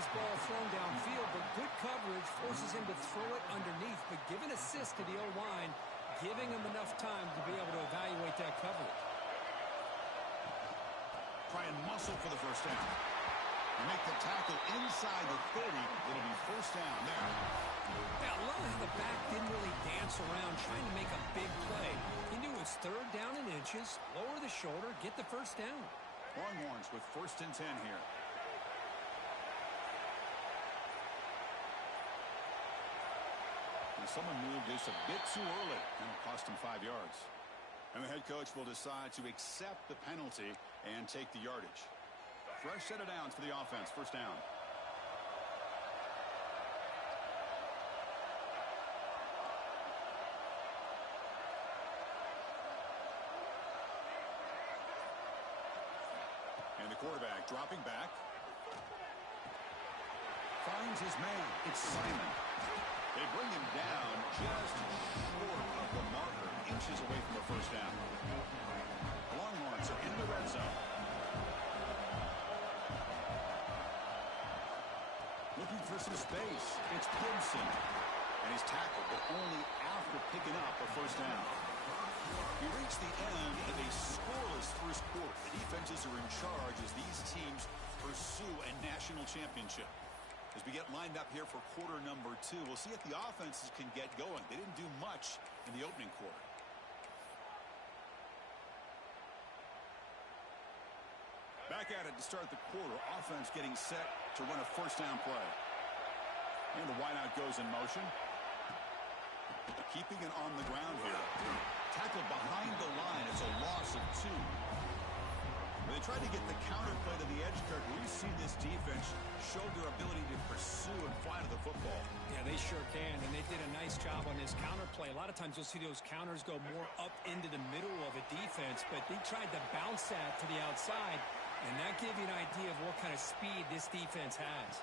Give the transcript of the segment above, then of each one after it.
this ball thrown downfield, but good coverage forces him to throw it underneath. But give an assist to the O-line, giving him enough time to be able to evaluate that coverage. Try and muscle for the first down. Make the tackle inside the 30. It'll be first down there. Yeah, I love how the back didn't really dance around trying to make a big play. He knew it was third down in inches, lower the shoulder, get the first down. Longhorns with 1st and 10 here. And someone moved this a bit too early, and it'll cost him 5 yards. And the head coach will decide to accept the penalty and take the yardage. Fresh set of downs for the offense. First down. And the quarterback dropping back. Finds his man. It's Simon. They bring him down just short of the marker. Inches away from the first down. The Longhorns are in the red zone. Looking for some space. It's Gibson. And he's tackled, but only after picking up a first down. We reach the end of a scoreless first quarter. The defenses are in charge as these teams pursue a national championship. As we get lined up here for quarter number 2, we'll see if the offenses can get going. They didn't do much in the opening quarter. Back at it to start the quarter. Offense getting set to run a first down play. And the wideout goes in motion. Keeping it on the ground here. Tackled behind the line. It's a loss of 2. They tried to get the counter play to the edge, Kirk. We see this defense show their ability to pursue and fly to the football. Yeah, they sure can, and they did a nice job on this counter play. A lot of times you'll see those counters go more up into the middle of a defense, but they tried to bounce that to the outside, and that gives you an idea of what kind of speed this defense has.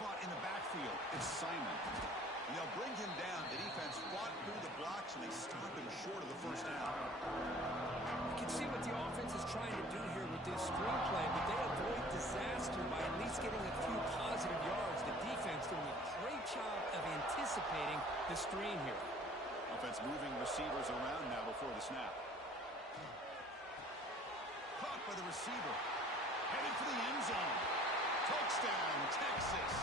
Caught in the backfield. It's Simon. And they'll bring him down. The defense fought through the blocks, and they stop him short of the first down. You can see what the offense is trying to do here with this screenplay, but they avoid disaster by at least getting a few positive yards. The defense doing a great job of anticipating the screen here. Offense moving receivers around now before the snap. Caught by the receiver. Headed for the end zone. Touchdown, Texas,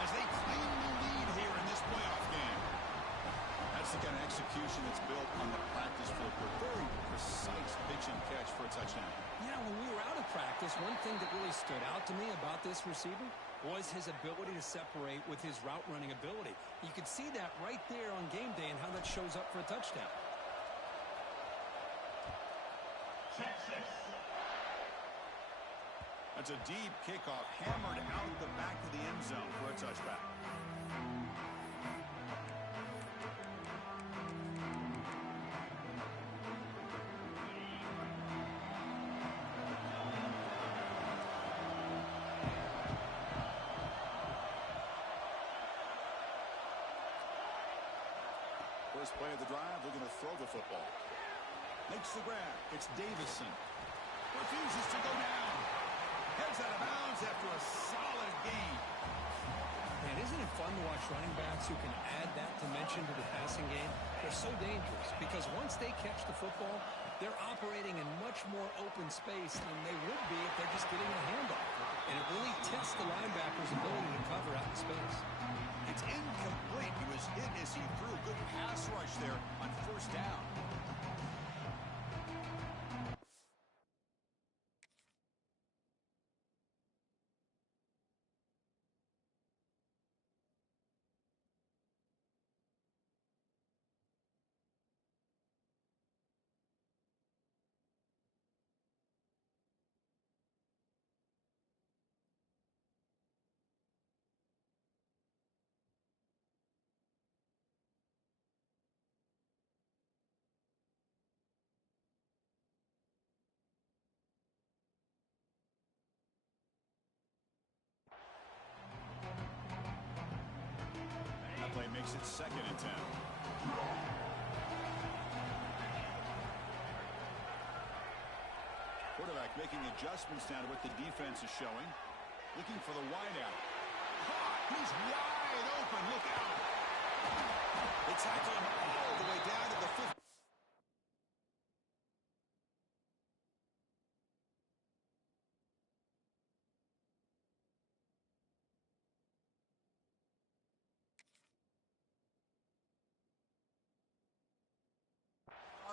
as they claim the lead here in this playoff game. That's the kind of execution that's built on the practice field. A very precise pitch and catch for a touchdown. Yeah, when we were out of practice, one thing that really stood out to me about this receiver was his ability to separate with his route running ability. You could see that right there on game day and how that shows up for a touchdown. Texas. That's a deep kickoff, hammered out the back of the end zone for a touchback. First play of the drive, they're going to throw the football. Makes the grab. It's Davison. Refuses to go down. Heads out of bounds after a solid gain. Man, isn't it fun to watch running backs who can add that dimension to the passing game? They're so dangerous because once they catch the football, they're operating in much more open space than they would be if they're just getting a handoff. And it really tests the linebacker's ability to cover out in space. It's incomplete. He was hit as he threw. Good pass rush there on first down. That play makes it 2nd and 10. Quarterback making adjustments down to what the defense is showing. Looking for the wideout. He's wide open. Look out. They tackle him all the way down to the 50.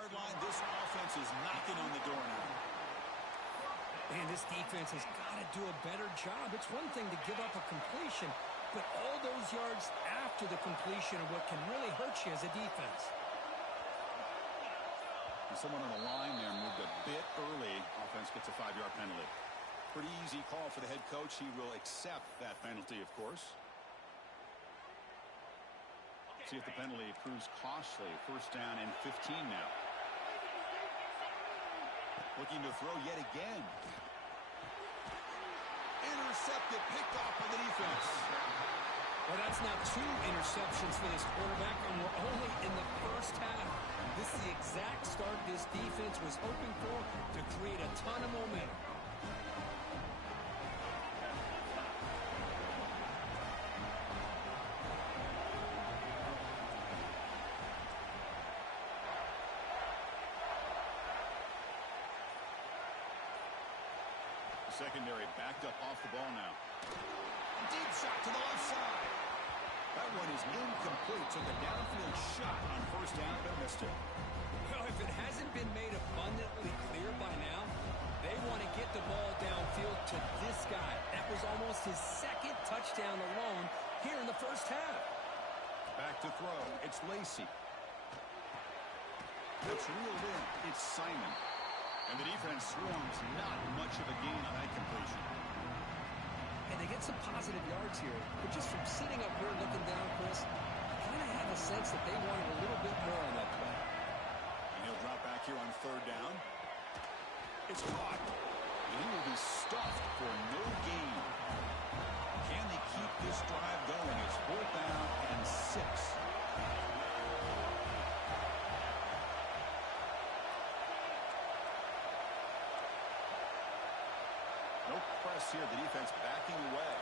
Line, this offense is knocking on the door now. Man, this defense has got to do a better job. It's one thing to give up a completion, but all those yards after the completion are what can really hurt you as a defense. And someone on the line there moved a bit early. Offense gets a 5-yard penalty. Pretty easy call for the head coach. He will accept that penalty, of course. See if the penalty proves costly. First down and 15 now. Looking to throw yet again. Intercepted, picked off by the defense. Well, that's now 2 interceptions for this quarterback, and we're only in the first half. This is the exact start this defense was hoping for to create a ton of momentum. Secondary backed up off the ball now. Deep shot to the left side. That one is incomplete. Took a downfield shot on first down, but missed it. Well, if it hasn't been made abundantly clear by now, they want to get the ball downfield to this guy. That was almost his second touchdown alone here in the first half. Back to throw. It's Lacy. It's reeled in. It's Simon. And the defense swarms, not much of a gain on that completion. And they get some positive yards here, but just from sitting up here looking down, Chris, I kind of have a sense that they wanted a little bit more on that play. And he'll drop back here on third down. It's caught. And he will be stuffed for no gain. Can they keep this drive going? It's 4th down and 6. No press here. The defense backing away.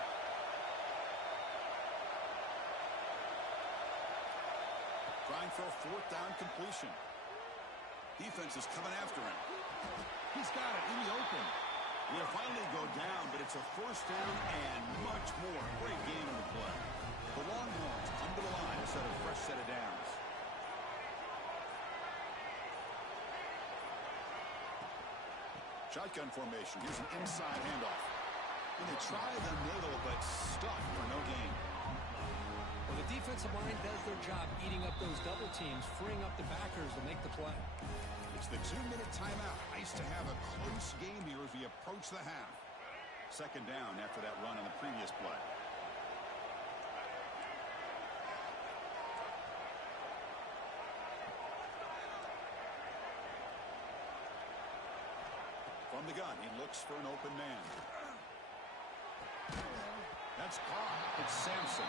Trying for a 4th down completion. Defense is coming after him. He's got it in the open. Will finally go down, but it's a first down and much more. Great game in the play. The Longhorns come to the line to set a fresh set of downs. Shotgun formation. Here's an inside handoff. And they try the middle, but stuffed for no gain. Well, the defensive line does their job eating up those double teams, freeing up the backers to make the play. It's the 2-minute timeout. Nice to have a close game here as we approach the half. Second down after that run on the previous play. From the gun, he looks for an open man. That's caught. It's Sampson.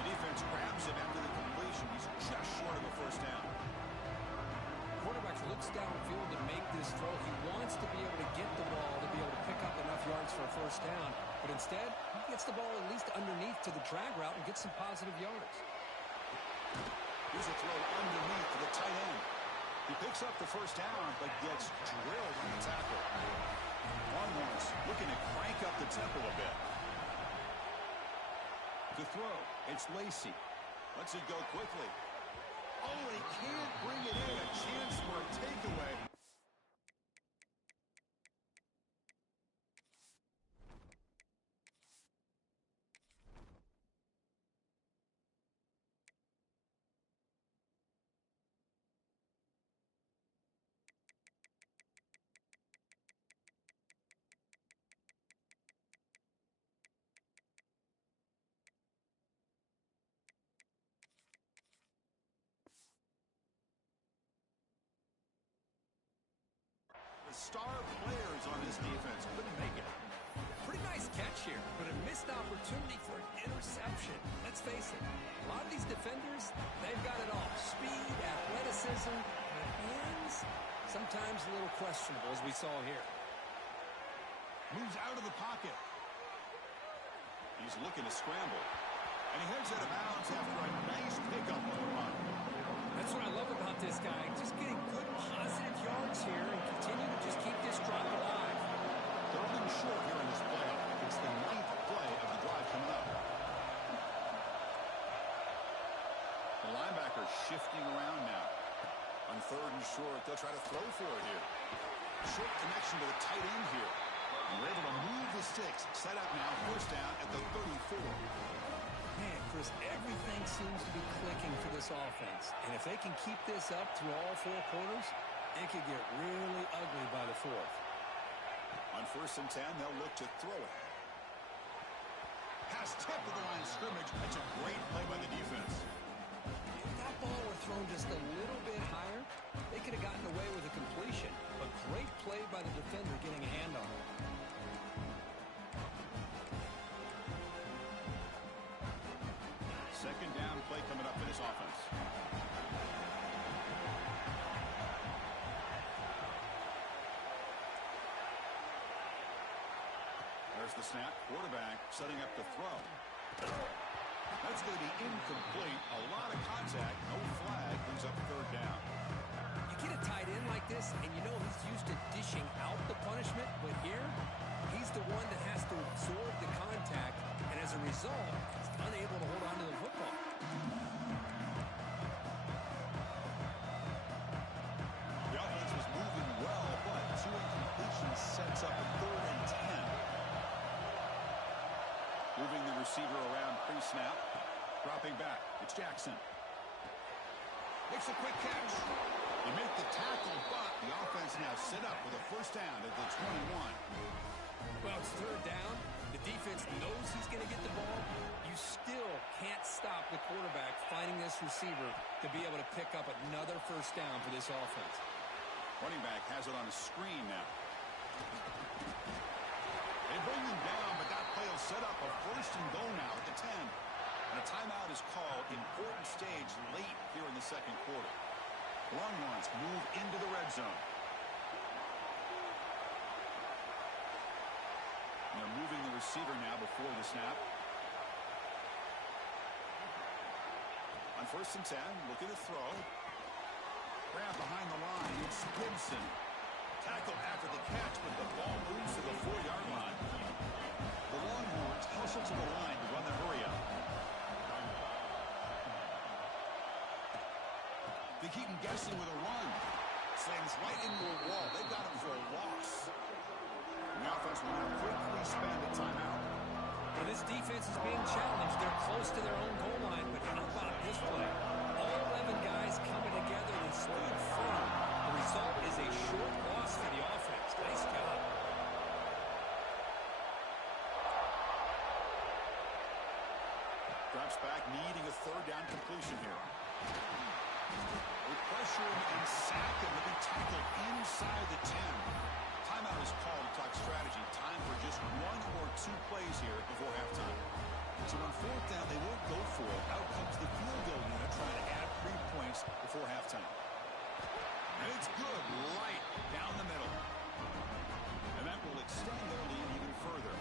The defense grabs him after the completion. He's just short of a first down. Quarterback looks downfield to make this throw. He wants to be able to get the ball to be able to pick up enough yards for a first down. But instead, he gets the ball at least underneath to the drag route and gets some positive yards. Here's a throw underneath to the tight end. He picks up the first down, but gets drilled on the tackle. Longhorns looking to crank up the tempo a bit. To throw, it's Lacy. Lets it go quickly. Oh, he can't bring it in. A chance for a takeaway. Star players on this defense couldn't make it. Pretty nice catch here, but a missed opportunity for an interception. Let's face it, a lot of these defenders, they've got it all. Speed, athleticism, but hands, sometimes a little questionable, as we saw here. Moves out of the pocket. He's looking to scramble. And he heads out of bounds after a nice pickup on the run. That's what I love about this guy. Just getting good positive yards here and continue to just keep this drive alive. Third and short here in this playoff. It's the 9th play of the drive coming up. The linebacker shifting around now. On third and short, they'll try to throw for it here. Short connection to the tight end here. And we're able to move the sticks. Set up now, first down at the 34. Man, Chris, everything seems to be clicking for this offense. And if they can keep this up through all 4 quarters, it could get really ugly by the 4th. On first and 10, they'll look to throw it. Pass tip to the line of scrimmage. That's a great play by the defense. If that ball were thrown just a little bit higher, they could have gotten away with a completion. A great play by the defender getting a hand on it. Second down play coming up for this offense. There's the snap. Quarterback setting up the throw. That's going to be incomplete. A lot of contact. No flag. Brings up third down. You get a tight end like this, and you know he's used to dishing out the punishment, but here, he's the one that has to absorb the contact, and as a result, he's unable to hold on to the football. The offense was moving well, but 2 incompletions sets up a 3rd and 10. Moving the receiver around pre-snap. Dropping back. It's Jackson. Makes a quick catch. They make the tackle, but the offense now set up with a first down at the 21. Well, it's third down. The defense knows he's going to get the ball. You still can't stop the quarterback finding this receiver to be able to pick up another first down for this offense. Running back has it on a screen now. They bring him down, but that play will set up a first and goal now at the 10. And a timeout is called. Important stage late here in the second quarter. The Longhorns move into the red zone. And they're moving the receiver now before the snap. On first and 10, looking to throw. Grab behind the line. It's Gibson. Tackle after the catch, but the ball moves to the 4-yard line. The Longhorns hustle to the line to run the hurry up. They keep him guessing with a run. Slams right into a wall. They've got him for a loss. And the offense will now quickly spend a timeout. Well, this defense is being challenged. They're close to their own goal line, but how about this play? All 11 guys coming together and stood firm. The result is a short loss for the offense. Nice job. Drops back, needing a third down completion here. They pressure him and sack him to be tackled inside the 10. Timeout is called to talk strategy. Time for just 1 or 2 plays here before halftime. So on fourth down, they won't go for it. Out comes the field goal unit trying to add 3 points before halftime. And it's good right down the middle. And that will extend their lead even further.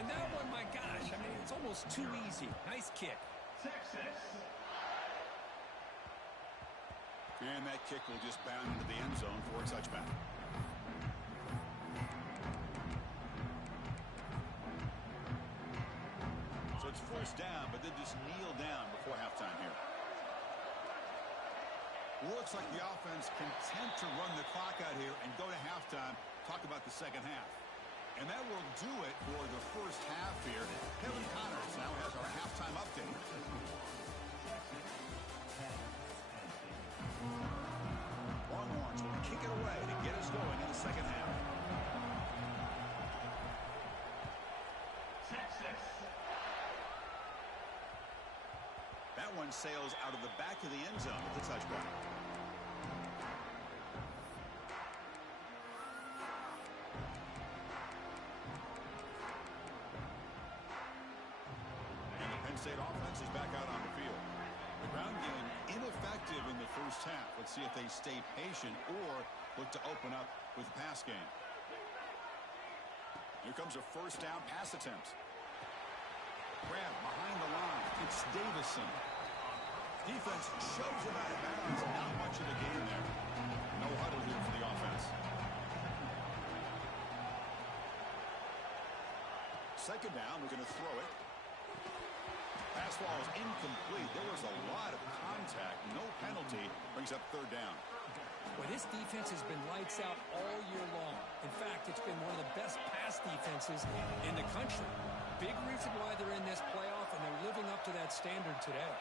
And that one, my gosh, I mean, it's almost too easy. Nice kick. Texas. And that kick will just bound into the end zone for a touchback. So it's first down, but then just kneel down before halftime here. Looks like the offense content to run the clock out here and go to halftime. Talk about the second half. And that will do it for the first half here. Kevin Connors now has our halftime update. Longhorns will kick it away to get us going in the second half. Texas. That one sails out of the back of the end zone with the touchback. And the Penn State offense is back out on the field. The ground game ineffective in the first half. Let's see if they stay patient or look to open up with the pass game. Here comes a first down pass attempt. Grab behind the line. It's Davison. Defense shoves him out of bounds. Not much of a gain there. No huddle here for the offense. Second down, we're going to throw it. Pass ball is incomplete. There was a lot of contact. No penalty. Brings up third down. Well, this defense has been lights out all year long. In fact, it's been one of the best pass defenses in the country. Big reason why they're in this playoff, and they're living up to that standard today.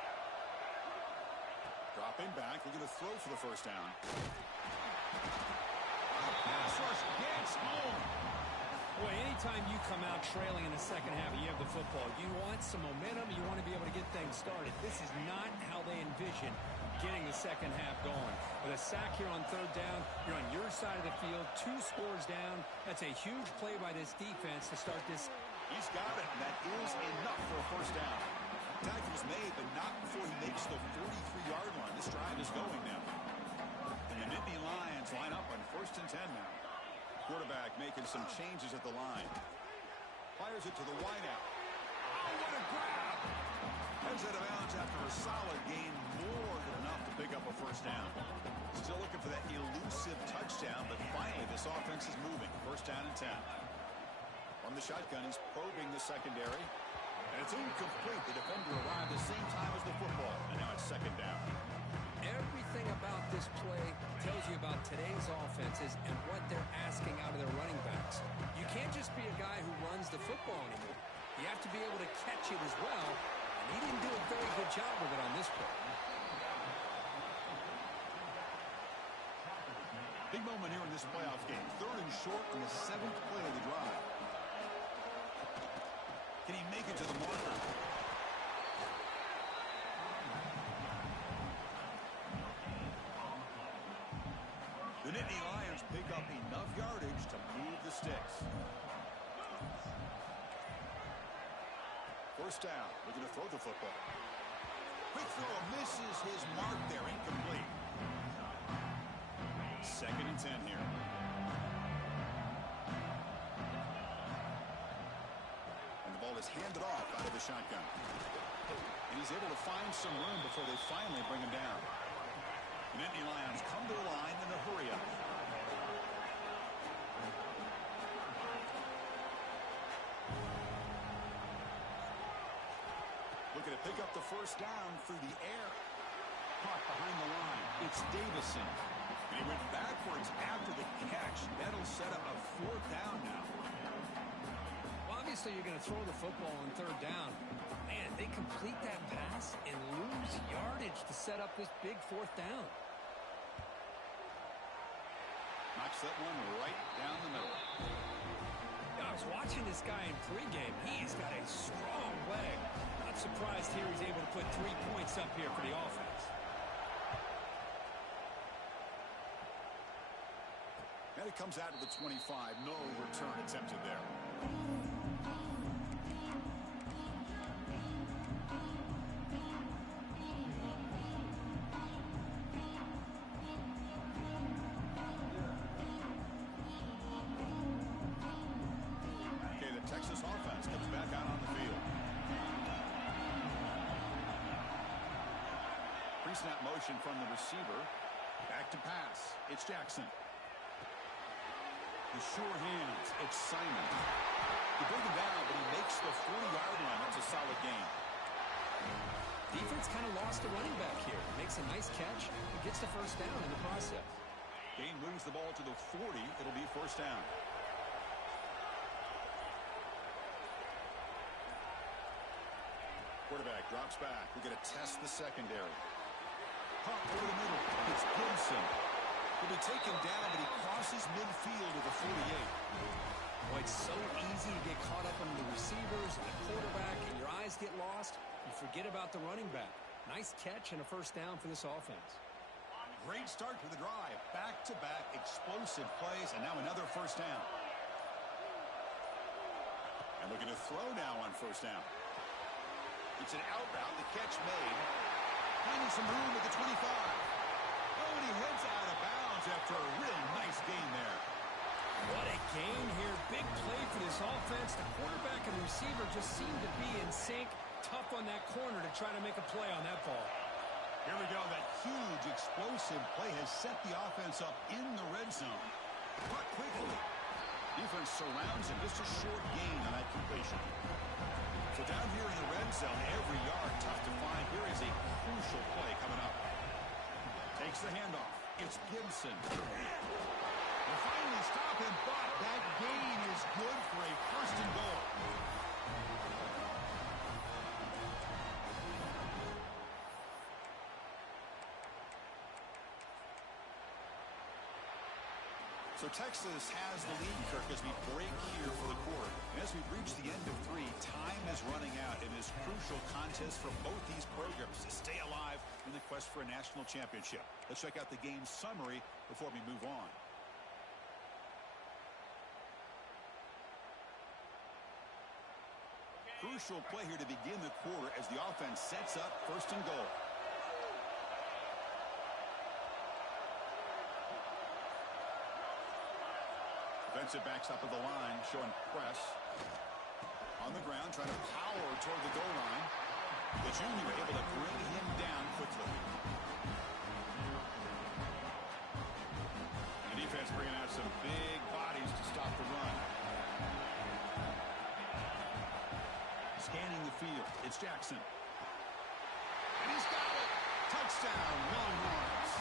Dropping back. We're going to throw for the first down. Pass rush gets home. Boy, anytime you come out trailing in the second half, you have the football. You want some momentum. You want to be able to get things started. This is not how they envision getting the second half going. With a sack here on third down, you're on your side of the field, 2 scores down. That's a huge play by this defense to start this. He's got it. That is enough for a first down. Tackle was made, but not before he makes the 43-yard line. This drive is going now. And the Nittany Lions line up on 1st and 10 now. Quarterback making some changes at the line. Fires it to the wideout. Oh, what a grab! Heads out of bounds after a solid gain, more than enough to pick up a first down. Still looking for that elusive touchdown, but finally this offense is moving. 1st down and 10. From the shotgun, he's probing the secondary. And it's incomplete. The defender arrived the same time as the football. And now it's 2nd down. Everything about this play tells you about today's offenses and what they're asking out of their running backs. You can't just be a guy who runs the football anymore. You have to be able to catch it as well, and he didn't do a very good job of it on this play. Big moment here in this playoff game. 3rd and short on the 7th play of the drive. Can he make it to the marker? The Nittany Lions pick up enough yardage to move the sticks. 1st down. We're going to throw the football. Quick throw misses his mark there. Incomplete. 2nd and 10 here. And the ball is handed off out of the shotgun. And he's able to find some room before they finally bring him down. The Nittany Lions come to the line in a hurry-up. Looking to pick up the first down through the air. Caught behind the line. It's Davison. And he went backwards after the catch. That'll set up a 4th down now. Well, obviously you're going to throw the football on 3rd down. Man, they complete that pass and lose yardage to set up this big 4th down. Knocks that one right down the middle. I was watching this guy in pregame. He's got a strong leg. Not surprised here he's able to put 3 points up here for the offense. And it comes out to the 25. No return attempted there. Texas offense comes back out on the field. Pre-snap motion from the receiver. Back to pass. It's Jackson. The sure hands. It's Simon. They bring him down, but he makes the 40-yard line. That's a solid gain. Defense kind of lost the running back here. Makes a nice catch and gets the first down in the process. Gain moves the ball to the 40. It'll be 1st down. Quarterback drops back. We're going to test the secondary. Pump over the middle. It's Gibson. He'll be taken down, but he crosses midfield to the 48. Boy, it's so easy to get caught up on the receivers and the quarterback, and your eyes get lost. You forget about the running back. Nice catch and a first down for this offense. Great start to the drive. Back-to-back explosive plays, and now another first down. And looking to throw now on first down. It's an out route. The catch made. Finding some room at the 25. Oh, and he heads out of bounds after a real nice gain there. What a gain here. Big play for this offense. The quarterback and receiver just seem to be in sync. tough on that corner to try to make a play on that ball. Here we go. That huge explosive play has set the offense up in the red zone. Caught quickly. Defense surrounds him. Just a short gain on that completion. So down here in the red zone, every yard tough to find. Here is a crucial play coming up. Takes the handoff. It's Gibson. They finally stop him, but that gain is good for a first and goal. So Texas has the lead, Kirk, as we break here for the quarter. And as we've reached the end of 3, time is running out in this crucial contest for both these programs to stay alive in the quest for a national championship. Let's check out the game summary before we move on. Crucial play here to begin the quarter as the offense sets up first and goal. Defensive backs up at the line, showing press. On the ground, trying to power toward the goal line. The junior able to bring him down quickly. The defense bringing out some big bodies to stop the run. Scanning the field, it's Jackson. And he's got it! Touchdown, Longhorns!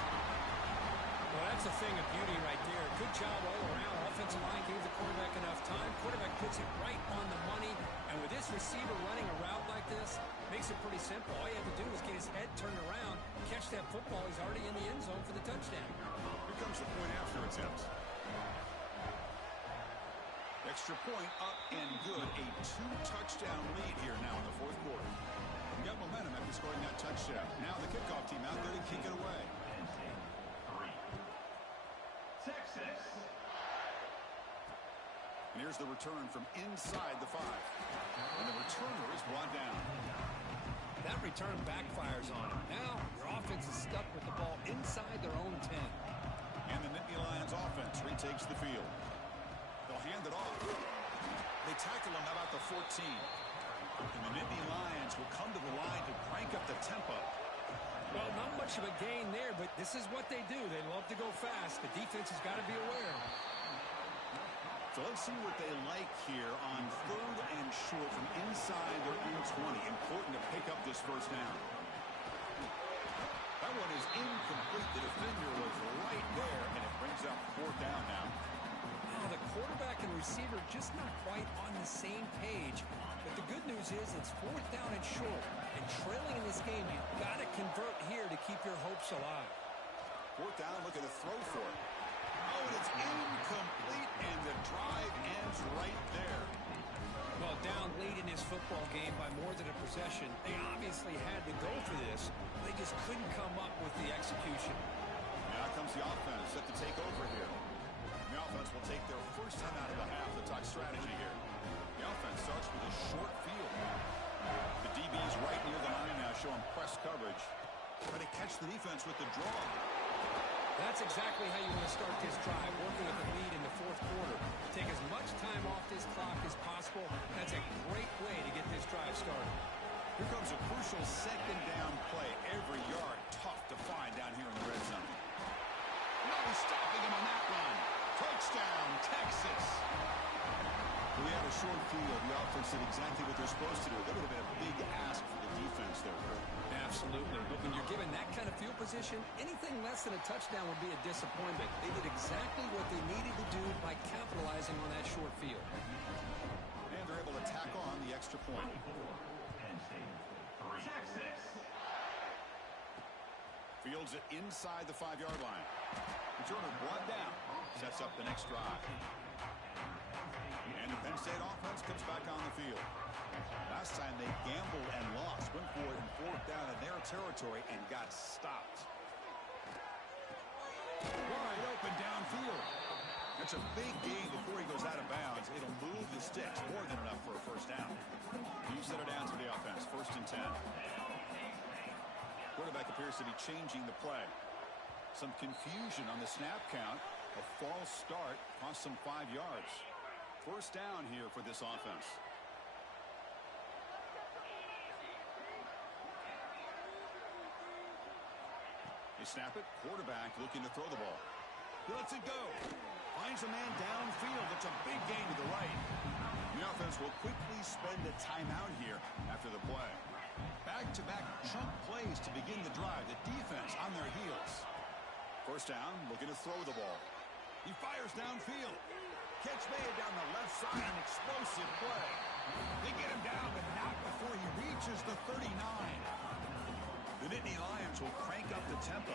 Well, that's a thing of beauty right there. Good job all around. Offensive line gave the quarterback enough time. Quarterback puts it right on the money. And with this receiver running a route like this, makes it pretty simple. All you have to do is get his head turned around, catch that football. He's already in the end zone for the touchdown. Here comes the point after attempt. Extra point up and good. A 2-touchdown lead here now in the fourth quarter. We got momentum after scoring that touchdown. Now the kickoff team out there to kick it away. And here's the return from inside the 5. And the returner is brought down. That return backfires on him. Now your offense is stuck with the ball inside their own 10. And the Nittany Lions offense retakes the field. They'll hand it off. They tackle him about the 14. And the Nittany Lions will come to the line to crank up the tempo. Well, not much of a gain there, but this is what they do. They love to go fast. The defense has got to be aware. So let's see what they like here on 3rd and short from inside their own 20. Important to pick up this first down. That one is incomplete. The defender was right there, and it brings up 4th down now. Oh, the quarterback and receiver just not quite on the same page. But the good news is it's 4th down and short. And trailing in this game, you've got to convert here to keep your hopes alive. 4th down, looking to throw for it. Oh, and it's incomplete, and the drive ends right there. Well, down late in his football game by more than a possession, they obviously had to go for this. They just couldn't come up with the execution. Now comes the offense set to take over here. The offense will take their first time out of the half to talk strategy here. The offense starts with a short field. The DB's right near the line now, showing press coverage. Try to catch the defense with the draw. That's exactly how you want to start this drive, working with the lead in the fourth quarter. Take as much time off this clock as possible. That's a great way to get this drive started. Here comes a crucial 2nd down play. Every yard tough to find down here in the red zone. No stopping him on that run. Touchdown, Texas. We had a short field. The offense did exactly what they're supposed to do. That would have been a big ask for the defense there, Kurt. Absolutely. But when you're given that kind of field position, anything less than a touchdown would be a disappointment. They did exactly what they needed to do by capitalizing on that short field. And they're able to tack on the extra point. Fields it inside the 5-yard line. Returner brought down. Sets up the next drive. And the Penn State offense comes back on the field. Last time they gambled and lost. Went for it in 4th down in their territory and got stopped. Wide open downfield. That's a big gain before he goes out of bounds. It'll move the sticks. More than enough for a first down. You set it down to the offense. 1st and 10. Quarterback appears to be changing the play. Some confusion on the snap count. A false start cost some 5 yards. First down here for this offense. They snap it. Quarterback looking to throw the ball. He lets it go. Finds a man downfield. It's a big gain to the right. The offense will quickly spend a timeout here after the play. Back-to-back chunk plays to begin the drive. The defense on their heels. First down, looking to throw the ball. He fires downfield. Catch made down the left side. An explosive play. They get him down, but not before he reaches the 39. The Nittany Lions will crank up the tempo.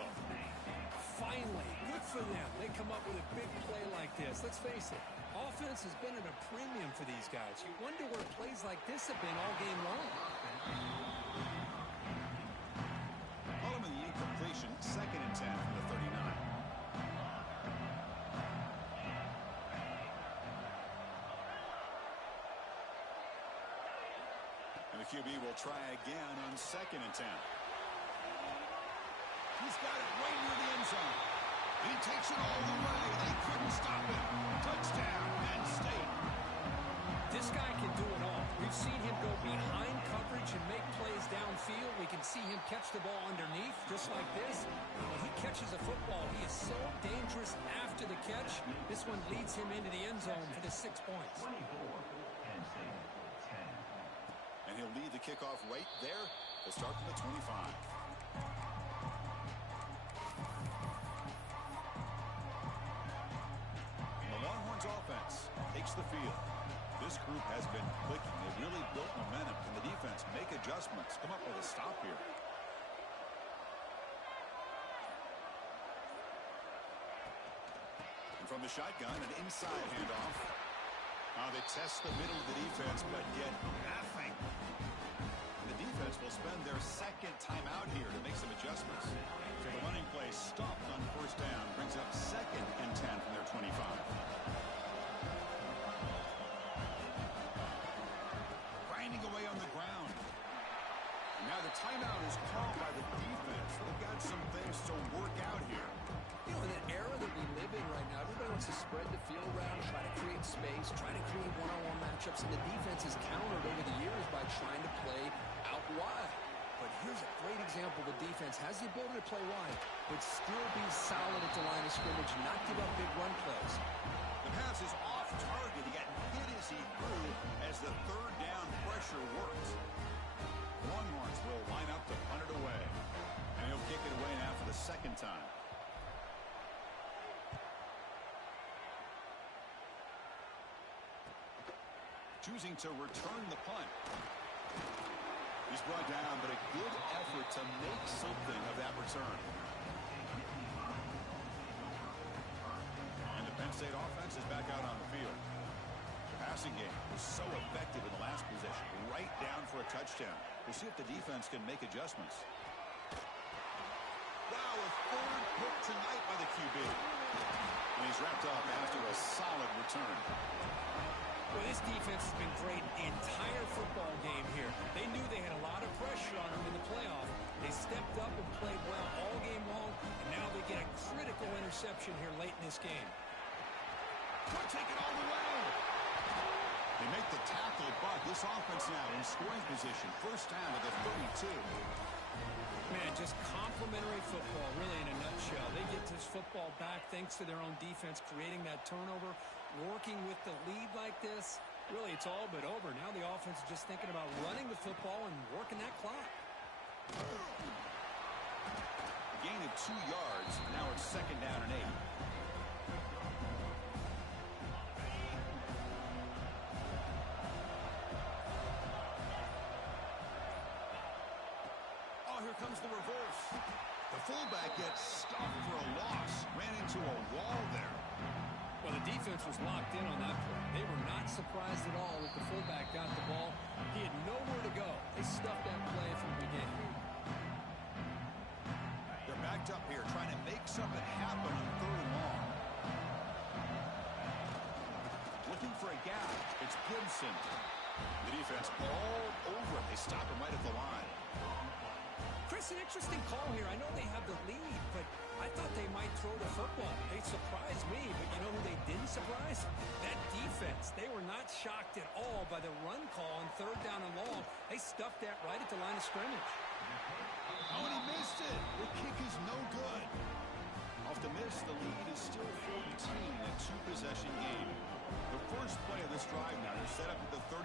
Finally, good for them. They come up with a big play like this. Let's face it, offense has been at a premium for these guys. You wonder where plays like this have been all game long. Ultimately, incompletion, 2nd and 10 from the 39. And the QB will try again on 2nd and 10. He's got it right near the end zone. And he takes it all the way. They couldn't stop it. Touchdown, Penn State. This guy can do it all. We've seen him go behind coverage and make plays downfield. We can see him catch the ball underneath, just like this. When he catches a football, he is so dangerous after the catch. This one leads him into the end zone for the 6 points. And he'll lead the kickoff right there to start from the 25. Offense takes the field. This group has been clicking. They've really built momentum. Can the defense make adjustments? Come up with a stop here. And from the shotgun, an inside handoff. They test the middle of the defense, but get nothing. The defense will spend their 2nd timeout here to make some adjustments. So the running play stopped on first down. Brings up 2nd and 10 from their 25. Away on the ground. And now the timeout is called by the defense. They've got some things to work out here. You know, in the era that we live in right now, everybody wants to spread the field around, try to create space, try to create one-on-one matchups, and the defense is countered over the years by trying to play out wide. But here's a great example. The defense has the ability to play wide, but still be solid at the line of scrimmage, not give up big run plays. The pass is off target. He got hit as he threw as the 3rd down pressure worked. Longhorns will line up to punt it away. And he'll kick it away now for the 2nd time. Choosing to return the punt. He's brought down, but a good effort to make something of that return. And the Penn State offense is back out on the field. The passing game was so effective in the last possession, right down for a touchdown. We'll see if the defense can make adjustments. Wow, a 3rd pick tonight by the QB. And he's wrapped up after a solid return. Well, this defense has been great the entire football game here. They knew they had a lot of pressure on them in the playoff. They stepped up and played well all game long, and now they get a critical interception here late in this game. Could take it all the way. They make the tackle, but this offense now in scoring position. First down at the 32. Man, just complimentary football, really, in a nutshell. They get this football back thanks to their own defense, creating that turnover, working with the lead like this. Really, it's all but over. Now the offense is just thinking about running the football and working that clock. A gain of 2 yards. Now it's 2nd down and 8. Here comes the reverse. The fullback gets stuffed for a loss. Ran into a wall there. Well, the defense was locked in on that play. They were not surprised at all that the fullback got the ball. He had nowhere to go. They stuffed that play from the beginning. They're backed up here trying to make something happen on 3rd and long. Looking for a gap. It's Gibson. The defense all over it. They stop him right at the line. Chris, an interesting call here. I know they have the lead, but I thought they might throw the football. They surprised me, but you know who they didn't surprise? That defense. They were not shocked at all by the run call on 3rd down and long. They stuffed that right at the line of scrimmage. Oh, and he missed it. The kick is no good. Off the miss, the lead is still 14, a two-possession game. The first play of this drive now, they're set up at the 34.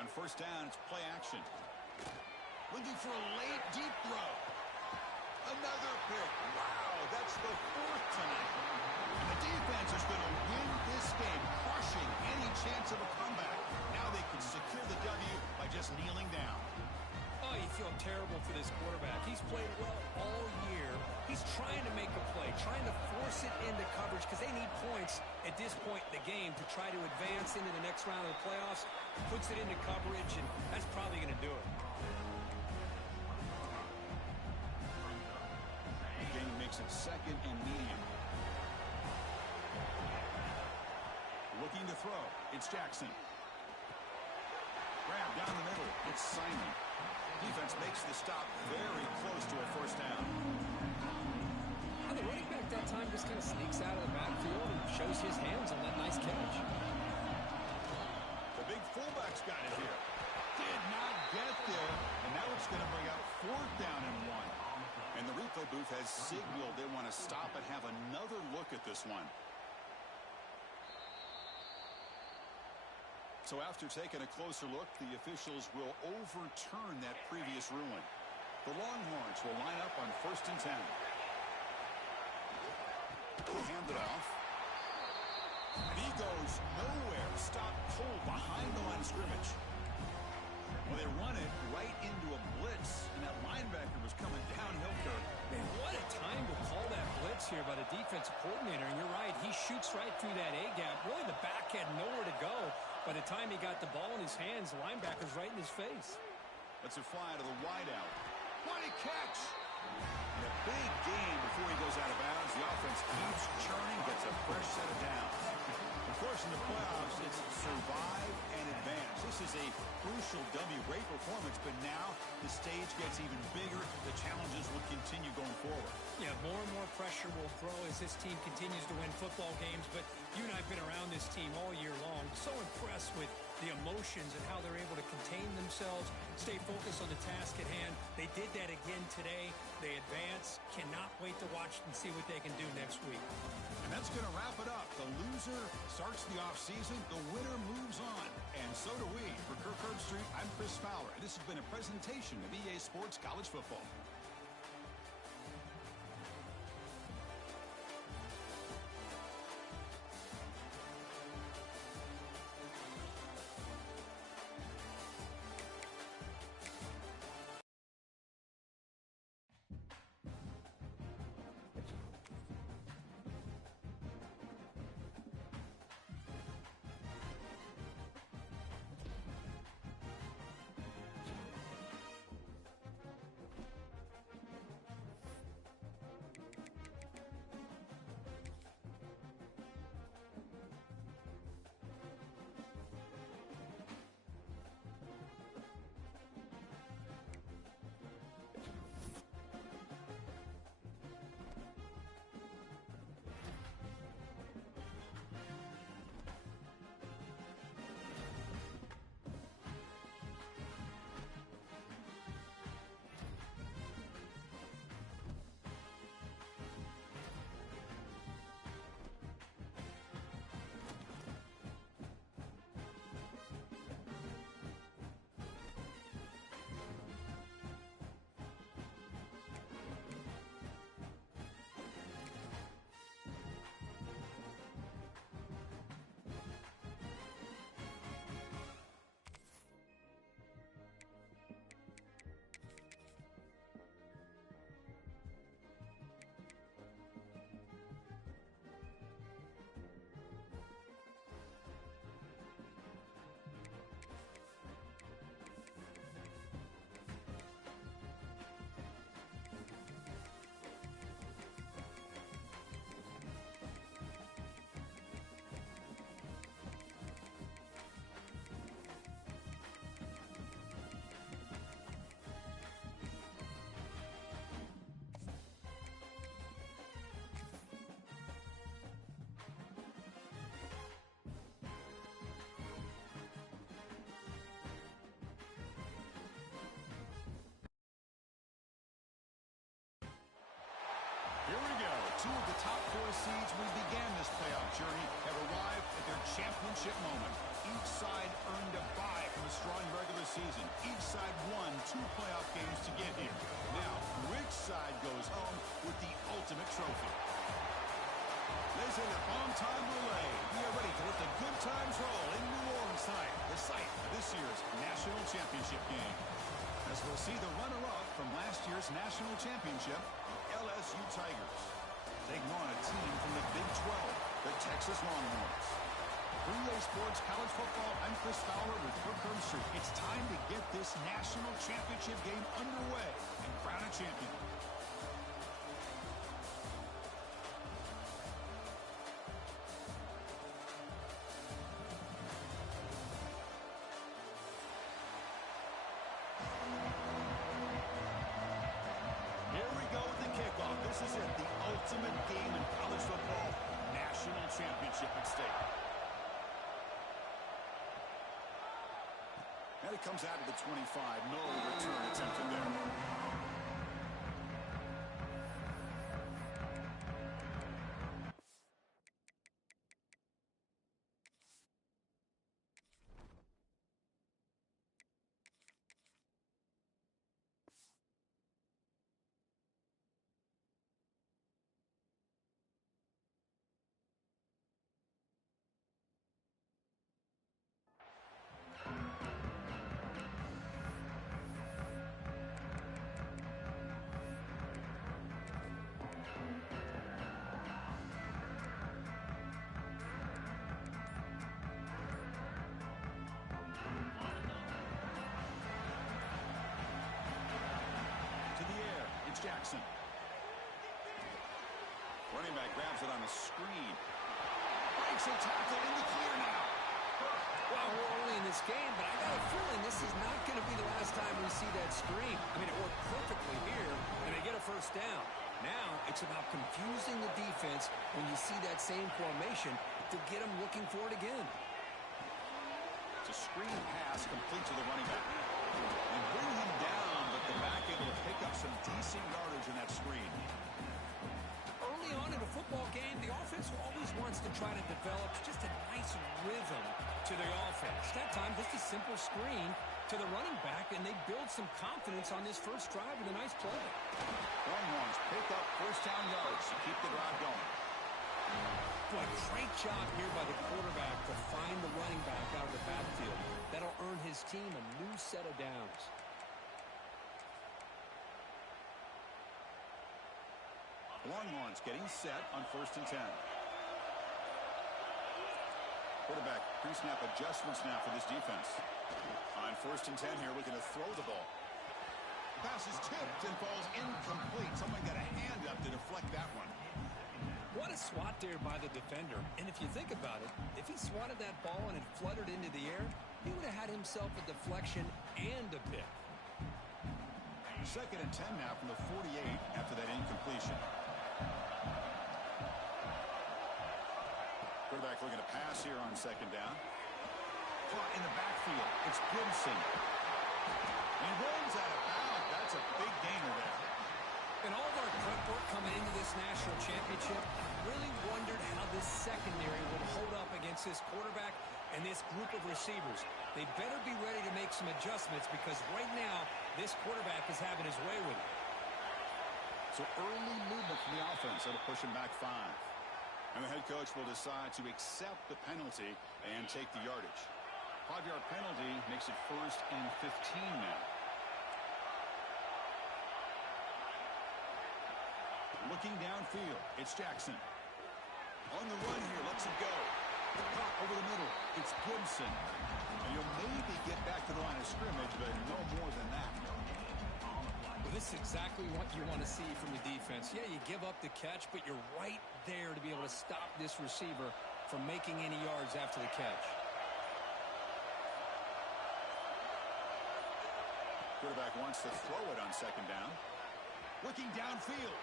On first down, it's play action. Looking for a late, deep throw. Another pick. Wow, that's the fourth tonight. And the defense is going to win this game, crushing any chance of a comeback. Now they can secure the W by just kneeling down. Oh, you feel terrible for this quarterback. He's played well all year. He's trying to make a play, trying to force it into coverage because they need points at this point in the game to try to advance into the next round of the playoffs. Puts it into coverage, and that's probably going to do it. Game makes it second and medium. Looking to throw. It's Jackson. Grab down the middle. It's Simon. Defense makes the stop very close to a first down. And the running back that time just kind of sneaks out of the backfield and shows his hands on that nice catch. The big fullback's got it here. Did not get there. And now it's going to bring up fourth down and 1. And the replay booth has signaled they want to stop and have another look at this one. So after taking a closer look, the officials will overturn that previous ruling. The Longhorns will line up on first and 10. He'll hand it off. And he goes nowhere. Stopped cold behind the line of scrimmage. Well, they run it right into a blitz, and that linebacker was coming downhill, Kirk. Man, what a time to call that blitz here by the defensive coordinator. And you're right, he shoots right through that A-gap. Really, the back had nowhere to go. By the time he got the ball in his hands, the linebacker's right in his face. Let's it fly to the wideout. What a catch! And a big game before he goes out of bounds. The offense keeps churning, gets a fresh set of downs. Of course, in the playoffs, it's survive and advance. This is a crucial W. Great performance, but now the stage gets even bigger. The challenges will continue going forward. Yeah, more and more pressure will grow as this team continues to win football games, but you and I have been around this team all year long. So impressed with the emotions and how they're able to contain themselves, stay focused on the task at hand. They did that again today. They advance. Cannot wait to watch and see what they can do next week. And that's going to wrap it up. The loser starts the offseason. The winner moves on. And so do we. For Kirk Herbstreit, I'm Chris Fowler. And this has been a presentation of EA Sports College Football. Two of the top four seeds we began this playoff journey have arrived at their championship moment. Each side earned a bye from a strong regular season. Each side won 2 playoff games to get here. Now, which side goes home with the ultimate trophy? This is a on-time relay. We are ready to let the good times roll in New Orleans tonight, the site of this year's national championship game. As we'll see the runner-up from last year's national championship, the LSU Tigers, taking on a team from the Big 12, the Texas Longhorns. Relay Sports College Football, I'm Chris Fowler with Kirk Herbstreit. It's time to get this national championship game underway and crown a champion. Here we go with the kickoff. This is it, the ultimate game in college football, national championship at stake. And it comes out of the 25. No return attempted there. Jackson. Running back grabs it on a screen. Breaks a tackle in the clear now. Well, we're only in this game, but I got a feeling this is not going to be the last time we see that screen. I mean, it worked perfectly here, and they get a first down. Now it's about confusing the defense when you see that same formation to get them looking for it again. It's a screen pass complete to the running back. And bring him down, but the back able to pick up some decent yardage in that screen. Early on in a football game, the offense always wants to try to develop just a nice rhythm to their offense. That time, just a simple screen to the running back, and they build some confidence on this first drive with a nice play. Longhorns pick up first down yards to keep the drive going. Boy, great job here by the quarterback to find the running back out of the backfield. That'll earn his team a new set of downs. Longhorns getting set on 1st and 10. Quarterback pre-snap adjustments now for this defense. On 1st and 10 here, looking to throw the ball. Pass is tipped and falls incomplete. Someone got a hand up to deflect that one. What a swat there by the defender. And if you think about it, if he swatted that ball and it fluttered into the air, he would have had himself a deflection and a pick. 2nd and 10 now from the 48 after that incompletion. Quarterback looking to pass here on 2nd down. Caught in the backfield. It's Gibson. He runs out of bounds. That's a big gainer there. In all of our prep work coming into this national championship, I really wondered how this secondary would hold up against this quarterback and this group of receivers. They better be ready to make some adjustments because right now, this quarterback is having his way with it. So early movement from the offense that'll push him back 5. And the head coach will decide to accept the penalty and take the yardage. 5-yard penalty makes it 1st and 15 now. Looking downfield, it's Jackson. On the run here, lets it go. Caught over the middle, it's Gibson. And you'll maybe get back to the line of scrimmage, but no more than that. Well, this is exactly what you want to see from the defense. Yeah, you give up the catch, but you're right there to be able to stop this receiver from making any yards after the catch. Quarterback wants to throw it on 2nd down. Looking downfield.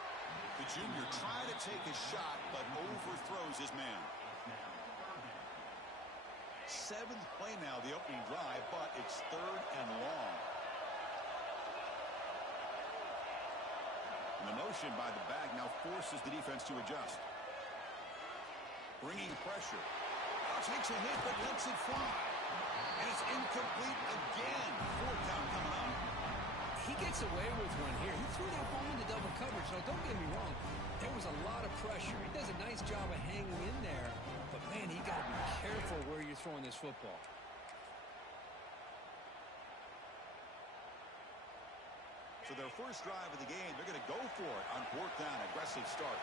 The junior trying to take a shot, but overthrows his man. 7th play now, the opening drive, but it's 3rd and long. And the motion by the back now forces the defense to adjust. Bringing pressure. Oh, takes a hit but lets it fly. And it's incomplete again. Fourth down coming up. He gets away with one here. He threw that ball into double coverage. Now, don't get me wrong. There was a lot of pressure. He does a nice job of hanging in there. But, man, he got to be careful where you're throwing this football. So their first drive of the game, they're going to go for it on fourth down. Aggressive start.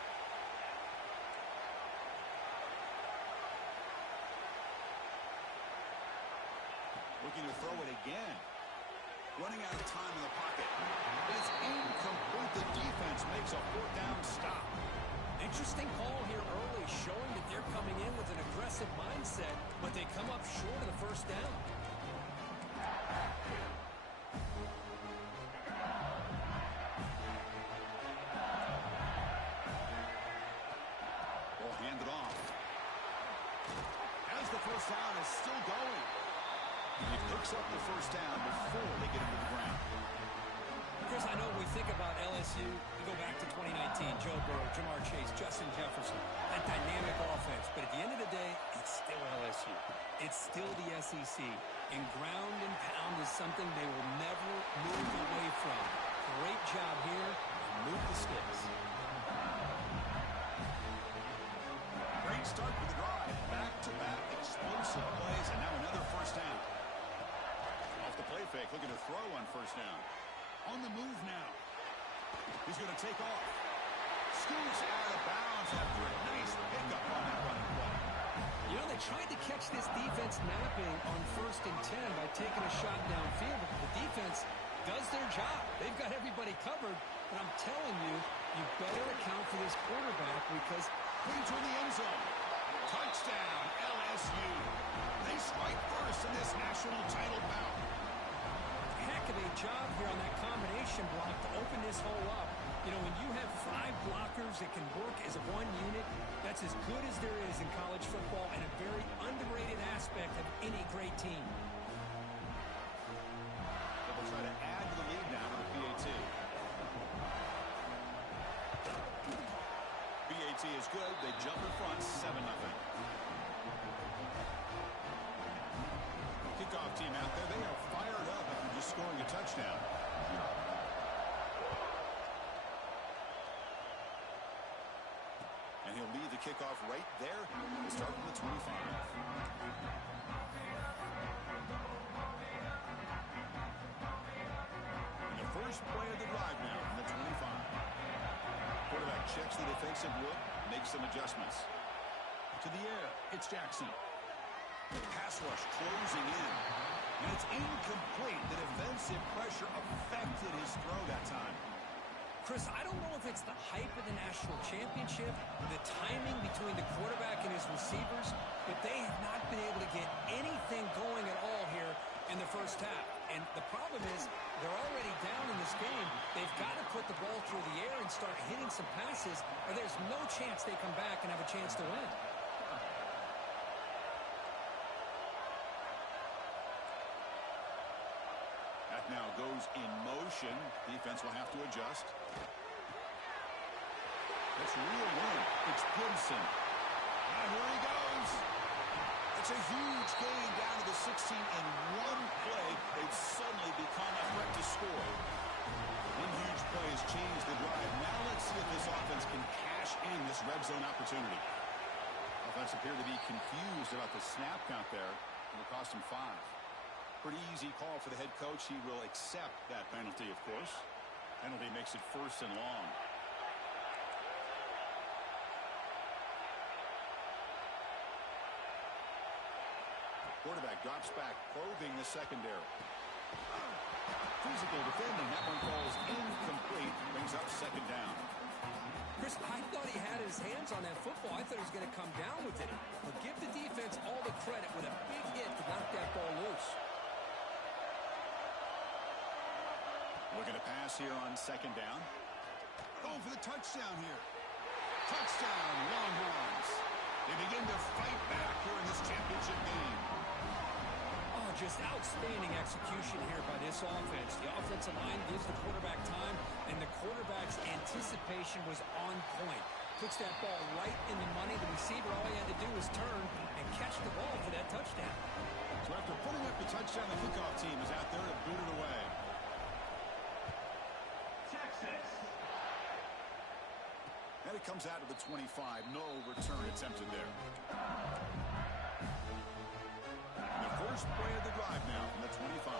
Looking to throw it again. Running out of time in the pocket. It's incomplete. The defense makes a fourth down stop. Interesting call here early, showing that they're coming in with an aggressive mindset, but they come up short of the first down. Ball handed off. As the first down is still going. He picks up the first down before they get into the ground. Chris, I know we think about LSU. We go back to 2019, Joe Burrow, Jamar Chase, Justin Jefferson, that dynamic offense. But at the end of the day, it's still LSU. It's still the SEC. And ground and pound is something they will never move away from. Great job here. And move the sticks. Great start for the drive. Back-to-back explosive plays, and now another first down. Off the play fake, looking to throw on first down. On the move now. He's going to take off. Scoots out of bounds after a nice pickup on that running play. You know, they tried to catch this defense napping on 1st and 10 by taking a shot downfield, but the defense does their job. They've got everybody covered, but I'm telling you, you better account for this quarterback because he's in the end zone. Touchdown, LSU. They strike first in this national title bout. Heck of a job here on that combination block to open this hole up. You know, when you have 5 blockers that can work as a one unit, that's as good as there is in college football and a very underrated aspect of any great team. They'll try to add to the lead now with the PAT. PAT is good. They jump in front, 7-0. Kickoff team out there. They are fired up after just scoring a touchdown. And he'll lead the kickoff right there. We'll start from the 25. And the first play of the drive now from the 25. Quarterback checks the defensive look, makes some adjustments. To the air, it's Jackson. The pass rush closing in. And it's incomplete. The defensive pressure affected his throw that time. Chris, I don't know if it's the hype of the national championship, the timing between the quarterback and his receivers, but they have not been able to get anything going at all here in the first half. And the problem is they're already down in this game. They've got to put the ball through the air and start hitting some passes, or there's no chance they come back and have a chance to win. That now goes in motion. Defense will have to adjust. That's real win. It's Gibson. And here he goes. It's a huge gain down to the 16 in one play. They've suddenly become a threat to score. One huge play has changed the drive. Now let's see if this offense can cash in this red zone opportunity. Offense appear to be confused about the snap count there. It'll cost him 5. Pretty easy call for the head coach. He will accept that penalty, of course. Penalty makes it 1st and long. Quarterback drops back, probing the secondary. Physical defending. That one falls incomplete. Brings up 2nd down. Chris, I thought he had his hands on that football. I thought he was going to come down with it. But give the defense all the credit with a big hit to knock that ball loose. Looking to pass here on 2nd down. Going for the touchdown here. Touchdown, Longhorns. They begin to fight back here in this championship game. Oh, just outstanding execution here by this this offense. The offensive line gives the quarterback time, and the quarterback's anticipation was on point. Puts that ball right in the money. The receiver, all he had to do was turn and catch the ball for that touchdown. So after putting up the touchdown, the kickoff team is out there to boot it away. Texas. And it comes out to the 25. No return attempted there. And the first play of the drive now from the 25.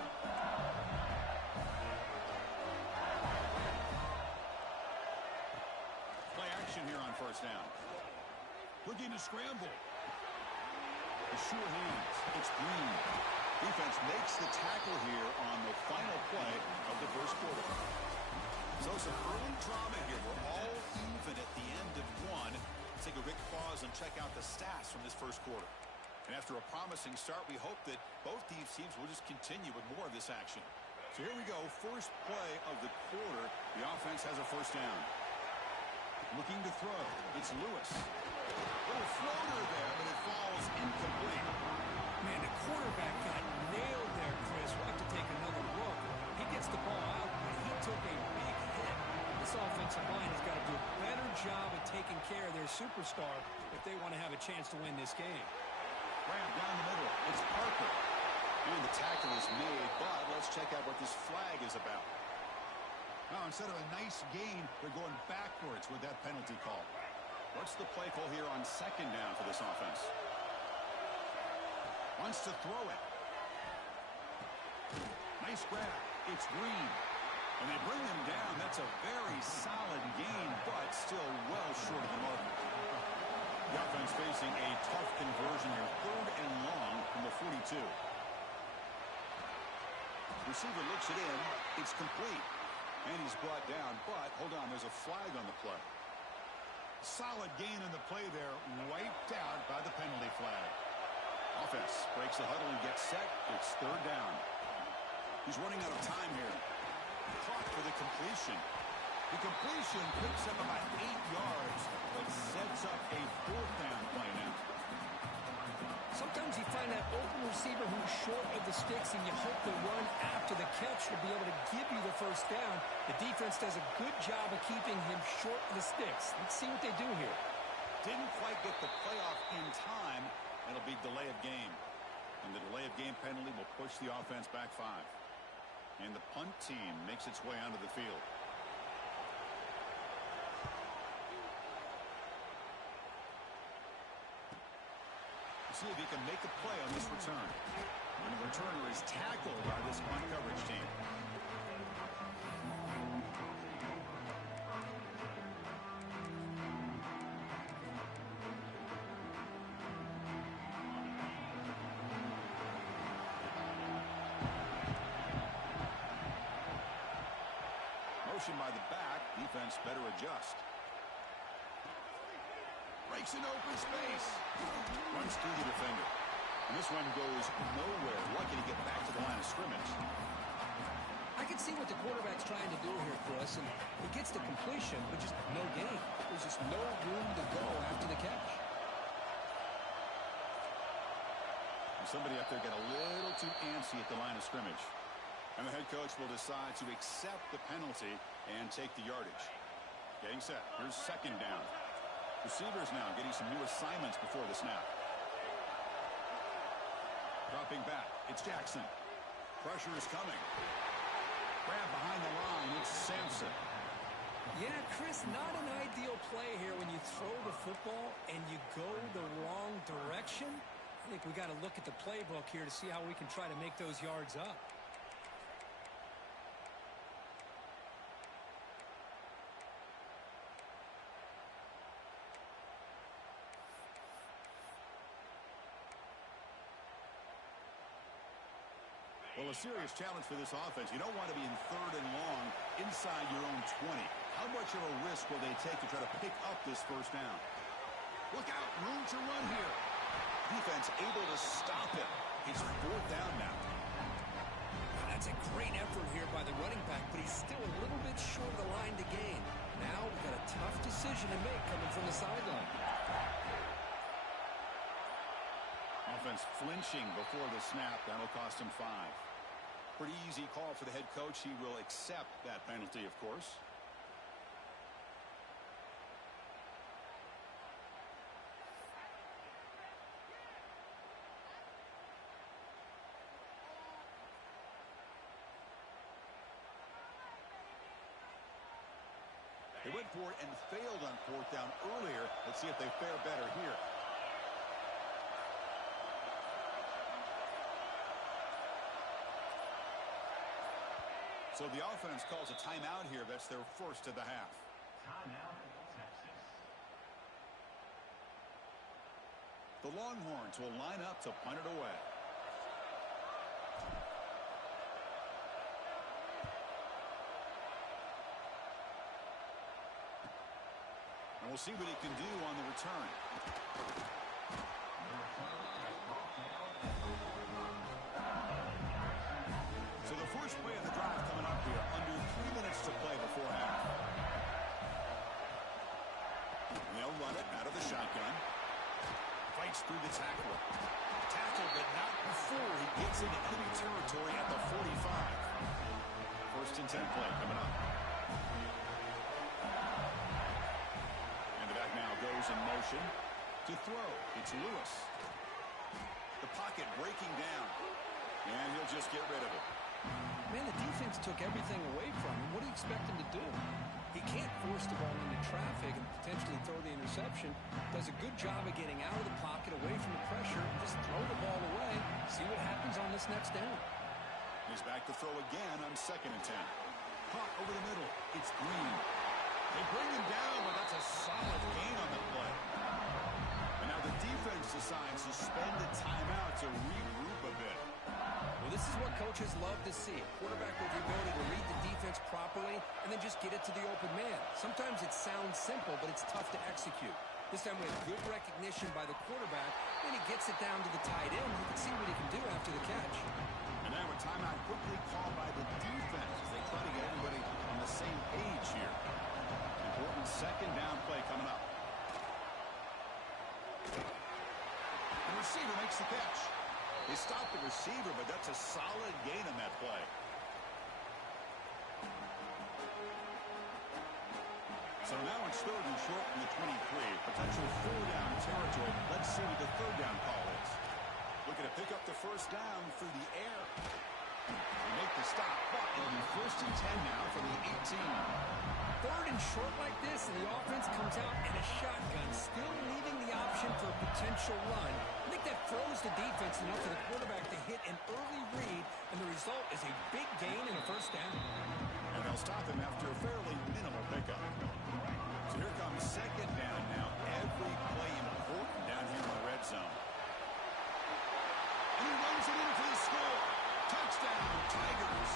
Play action here on first down. Looking to scramble. The sure hands. It's Green. Defense makes the tackle here on the final play of the first quarter. So some early drama here. We're all even at the end of one. Let's take a quick pause and check out the stats from this first quarter. And after a promising start, we hope that both these teams will just continue with more of this action. So here we go. First play of the quarter. The offense has a first down. Looking to throw. It's Lewis. Little floater there, but it falls incomplete. Man, the quarterback got nailed there, Chris. We'll have to take another look. He gets the ball out, but he took a big hit. This offensive line has got to do a better job of taking care of their superstar if they want to have a chance to win this game. Grab down the middle. It's Parker. And the tackle is made, but let's check out what this flag is about. Now, instead of a nice gain, they're going backwards with that penalty call. What's the play call here on second down for this offense? Wants to throw it. Nice grab. It's Green. And they bring him down. That's a very solid gain, but still well short of the mark. The offense facing a tough conversion here. 3rd and long from the 42. Receiver looks it in. It's complete. And he's brought down, but hold on, there's a flag on the play. Solid gain on the play there, wiped out by the penalty flag. Offense breaks the huddle and gets set. It's 3rd down. He's running out of time here. Clock for the completion. The completion picks up about 8 yards, but sets up a 4th down play now. Sometimes you find that open receiver who's short of the sticks, and you hope the run after the catch will be able to give you the first down. The defense does a good job of keeping him short of the sticks. Let's see what they do here. Didn't quite get the playoff in time. It'll be delay of game. And the delay of game penalty will push the offense back 5. And the punt team makes its way onto the field. See if he can make a play on this return. And the returner is tackled by this punt coverage team. Motion by the back. Defense better adjust. Breaks an open space. Runs through the defender. And this one goes nowhere. Lucky to get back to the line of scrimmage. I can see what the quarterback's trying to do here, Chris, and he gets the completion, but just no gain. There's just no room to go after the catch. And somebody up there got a little too antsy at the line of scrimmage. And the head coach will decide to accept the penalty and take the yardage. Getting set. Here's 2nd down. Receivers now getting some new assignments before the snap. Dropping back. It's Jackson. Pressure is coming. Grab behind the line. It's Sampson. Yeah, Chris, not an ideal play here when you throw the football and you go the wrong direction. I think we got to look at the playbook here to see how we can try to make those yards up. Well, a serious challenge for this offense. You don't want to be in 3rd and long inside your own 20. How much of a risk will they take to try to pick up this first down? Look out, room to run here. Defense able to stop him. It's 4th down now. That's a great effort here by the running back, but he's still a little bit short of the line to gain. Now we've got a tough decision to make coming from the sideline. Offense flinching before the snap. That'll cost him 5. Pretty easy call for the head coach. He will accept that penalty, of course. They went for it and failed on fourth down earlier. Let's see if they fare better here. So the offense calls a timeout here. That's their first of the half. Timeout, Texas. The Longhorns will line up to punt it away. And we'll see what he can do on the return. So the first play of the drive coming up here. Under 3 minutes to play before half. And they'll run it out of the shotgun. Fights through the tackle. Tackle, but not before he gets into enemy territory at the 45. First and 10 play coming up. And the back now goes in motion to throw. It's Lewis. The pocket breaking down. And he'll just get rid of it. Man, the defense took everything away from him. What do you expect him to do? He can't force the ball into traffic and potentially throw the interception. Does a good job of getting out of the pocket, away from the pressure, and just throw the ball away. See what happens on this next down. He's back to throw again on second and 10. Caught over the middle. It's Green. They bring him down, but that's a solid gain on the play. And now the defense decides to spend the timeout to regroup a bit. Well, this is what coaches love to see. A quarterback with the ability to read the defense properly and then just get it to the open man. Sometimes it sounds simple, but it's tough to execute. This time we have good recognition by the quarterback, and he gets it down to the tight end. You can see what he can do after the catch. And now a timeout quickly called by the defense as they try to get everybody on the same page here. Important second down play coming up. The receiver makes the catch. They stop the receiver, but that's a solid gain on that play. So now it's third and short from the 23. Potential four-down territory. Let's see what the third down call is. Looking to pick up the first down through the air. They make the stop, but it'll be first and 10 now from the 18. Third and short like this, and the offense comes out in a shotgun, still leaving the option for a potential run. I think that froze the defense enough for the quarterback to hit an early read, and the result is a big gain and a first down. And they'll stop him after a fairly minimal pickup. So here comes second down now. Every play important down here in the red zone. And he runs it in for the score. Touchdown, Tigers.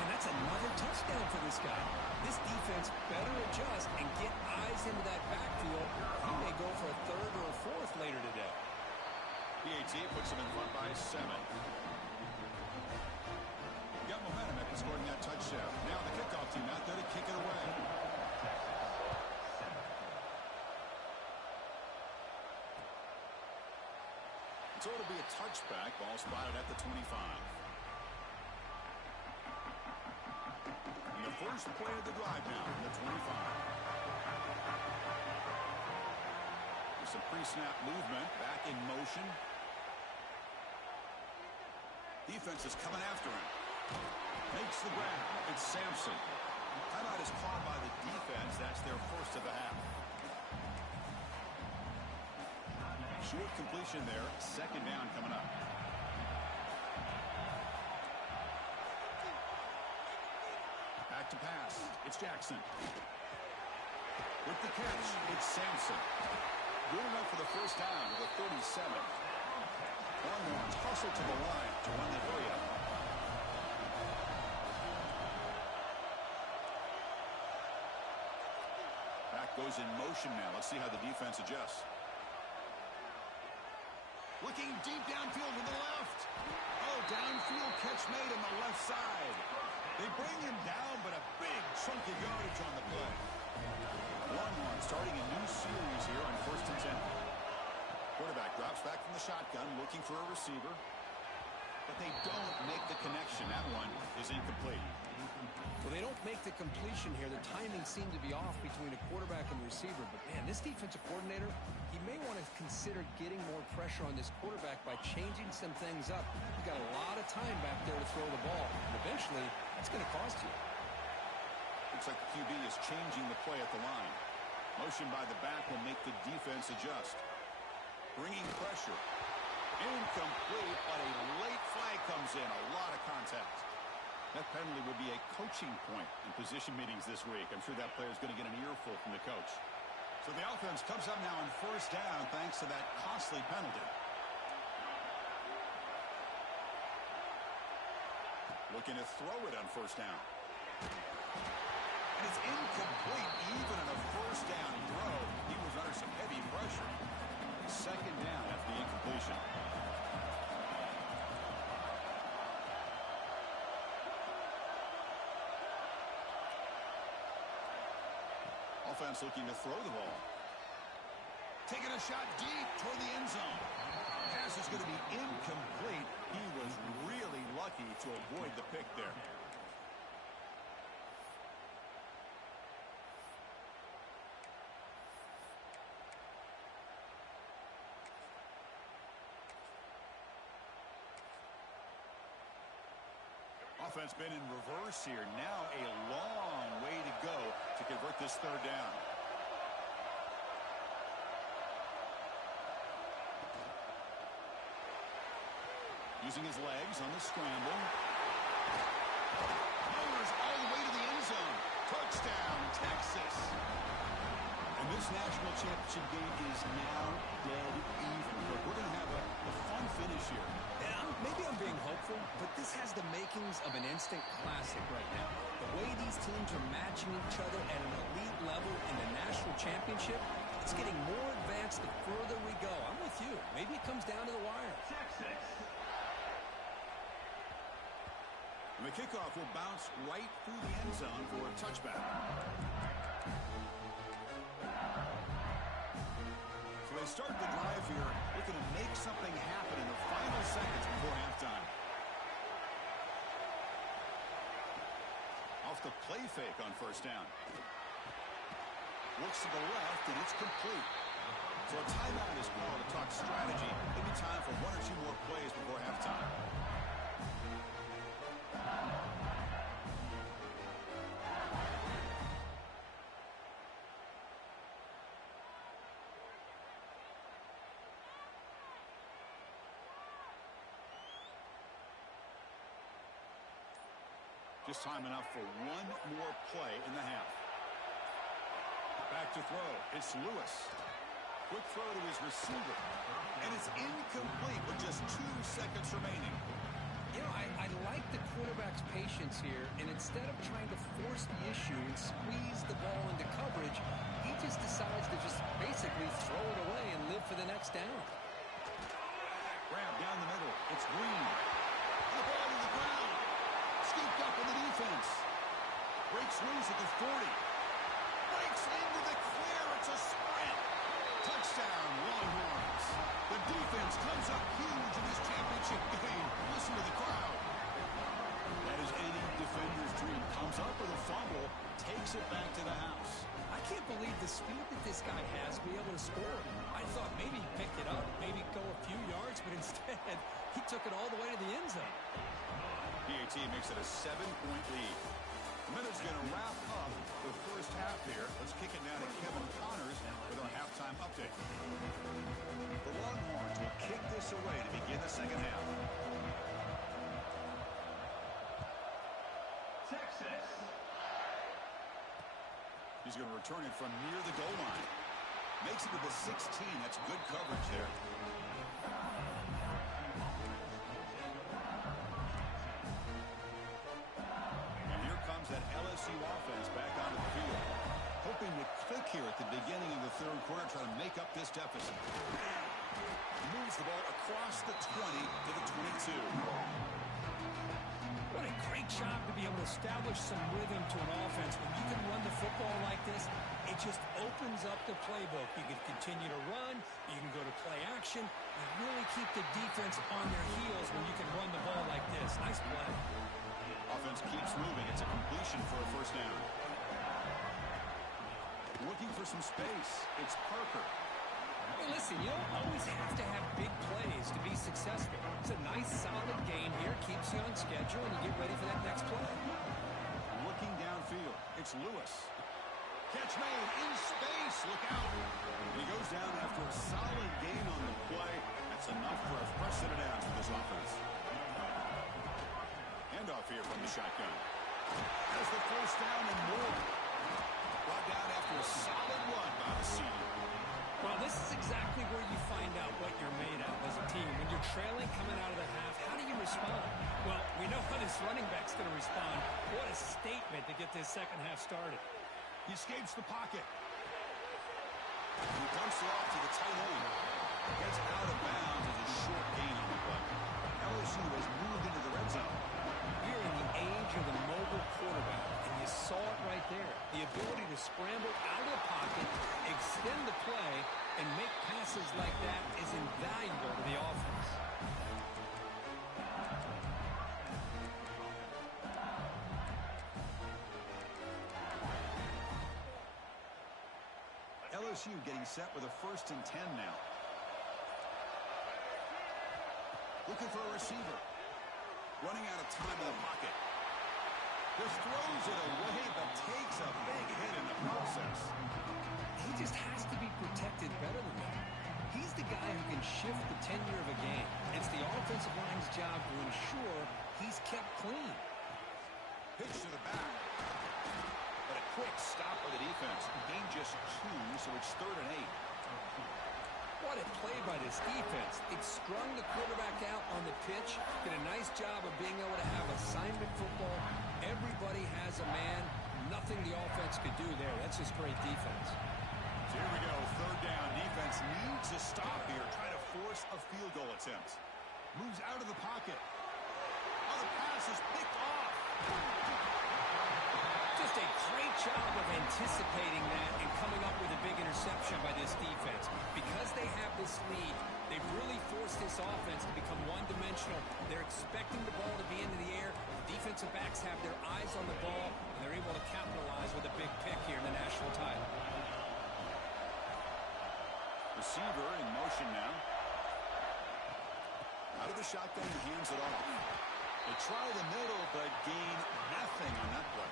And that's another touchdown for this guy. This defense better adjust and get eyes into that backfield. He may go for a third or a fourth later today. PAT puts him in front by 7. Got momentum after scoring that touchdown. Now the kickoff team out there to kick it away. So it'll be a touchback. Ball spotted at the 25. And the first play of the drive now from the 25. There's some pre-snap movement. Back in motion. Defense is coming after him. Makes the grab. It's Sampson. Timeout is called by the defense. That's their first of the half. Short completion there. Second down coming up. Back to pass. It's Jackson. With the catch, it's Sampson. Good enough for the first down to the 37. Longhorns hustle to the line to run the area. Back goes in motion now. Let's see how the defense adjusts. Looking deep downfield to the left. Oh, downfield catch made on the left side. They bring him down, but a big chunk of yardage on the play. Longhorns starting a new series here on first and 10. Quarterback drops back from the shotgun, looking for a receiver. but they don't make the connection. That one is incomplete. Well, they don't make the completion here. The timing seemed to be off between a quarterback and the receiver. But, man, this defensive coordinator, he may want to consider getting more pressure on this quarterback by changing some things up. He's got a lot of time back there to throw the ball. And eventually, that's going to cost you. Looks like the QB is changing the play at the line. Motion by the back will make the defense adjust. Bringing pressure. Incomplete, but a late flag comes in. A lot of contact. That penalty will be a coaching point in position meetings this week. I'm sure that player is going to get an earful from the coach. So the offense comes up now on first down thanks to that costly penalty. Looking to throw it on first down. And it's incomplete even on a first down throw. He was under some heavy pressure. Second down after the incompletion. Offense looking to throw the ball. Taking a shot deep toward the end zone. Pass is going to be incomplete. He was really lucky to avoid the pick there. Offense been in reverse here. Now a long way to go to convert this third down. Using his legs on the scramble. Powers all the way to the end zone. Touchdown, Texas. And this national championship game is now dead even. But we're going to have a fun finish here. Yeah, maybe I'm being hopeful, but this has the makings of an instant classic right now. The way these teams are matching each other at an elite level in the national championship, it's getting more advanced the further we go. I'm with you. Maybe it comes down to the wire. Texas. And the kickoff will bounce right through the end zone for a touchback. So they start the drive here, looking to make something happen in the final seconds before halftime. Off the play fake on first down. Looks to the left, and it's complete. So a timeout is called to talk strategy. Maybe time for one or two more plays before halftime. Just time enough for one more play in the half. Back to throw. It's Lewis. Quick throw to his receiver. And it's incomplete with just 2 seconds remaining. You know, I like the quarterback's patience here, and instead of trying to force the issue and squeeze the ball into coverage, he just decides to just basically throw it away and live for the next down. Grab down the middle. It's Green. The ball to the ground. Scooped up in the defense. Breaks loose at the 40. Breaks into the clear. It's a sprint. Touchdown, Longhorns. The defense comes up huge in this championship game. Listen to the crowd. That is any defender's dream. Comes up with a fumble. Takes it back to the house. I can't believe the speed that this guy has to be able to score. I thought maybe he'd pick it up, maybe go a few yards, but instead he took it all the way to the end zone. PAT makes it a 7-point lead. The minute's going to wrap up the first half here. Let's kick it now to Kevin Connors with our halftime update. The Longhorns will kick this away to begin the second half. Texas. He's going to return it from near the goal line. Makes it to the 16. That's good coverage there. That LSU offense back onto the field. Hoping to click here at the beginning of the third quarter, trying to make up this deficit. Moves the ball across the 20 to the 22. What a great job to be able to establish some rhythm to an offense. When you can run the football like this, it just opens up the playbook. You can continue to run. You can go to play action. You really keep the defense on their heels when you can run the ball like this. Nice play. Offense keeps moving. It's a completion for a first down. Looking for some space. It's Parker. Hey, listen, you don't always have to have big plays to be successful. It's a nice, solid game here. Keeps you on schedule, and you get ready for that next play. Looking downfield. It's Lewis. Catch made in space. Look out. He goes down after a solid gain on the play. That's enough for a fresh set of downs for this offense. Handoff here from the shotgun. Has the first down and more. Brought down after a solid run by the senior. Well, this is exactly where you find out what you're made of as a team. When you're trailing coming out of the half, how do you respond? Well, we know how this running back's going to respond. What a statement to get this second half started. He escapes the pocket. He dumps it off to the tight end. Gets out of bounds as a short gain on the play. LSU has moved into the red zone. We're in the age of the mobile quarterback, and you saw it right there. The ability to scramble out of the pocket, extend the play, and make passes like that is invaluable to the offense. LSU getting set with a 1st and 10 now. Looking for a receiver. Running out of time in the pocket. Just throws it away, but takes a big hit in the process. He just has to be protected better than that. He's the guy who can shift the tenure of a game. It's the offensive line's job to ensure he's kept clean. Pitch to the back. But a quick stop by the defense. Gain just 2, so it's 3rd and 8. What a play by this defense. It strung the quarterback out on the pitch. Did a nice job of being able to have assignment football. Everybody has a man. Nothing the offense could do there. That's just great defense. So here we go. 3rd down. Defense needs a stop here. Try to force a field goal attempt. Moves out of the pocket. Oh, the pass is picked off. Just a great job of anticipating that and coming up with a big interception by this defense. Because they have this lead, they've really forced this offense to become one-dimensional. They're expecting the ball to be into the air. The defensive backs have their eyes on the ball, and they're able to capitalize with a big pick here in the national title. Receiver in motion now. Out of the shotgun, he hands it off. They try the middle, but gain nothing on that play.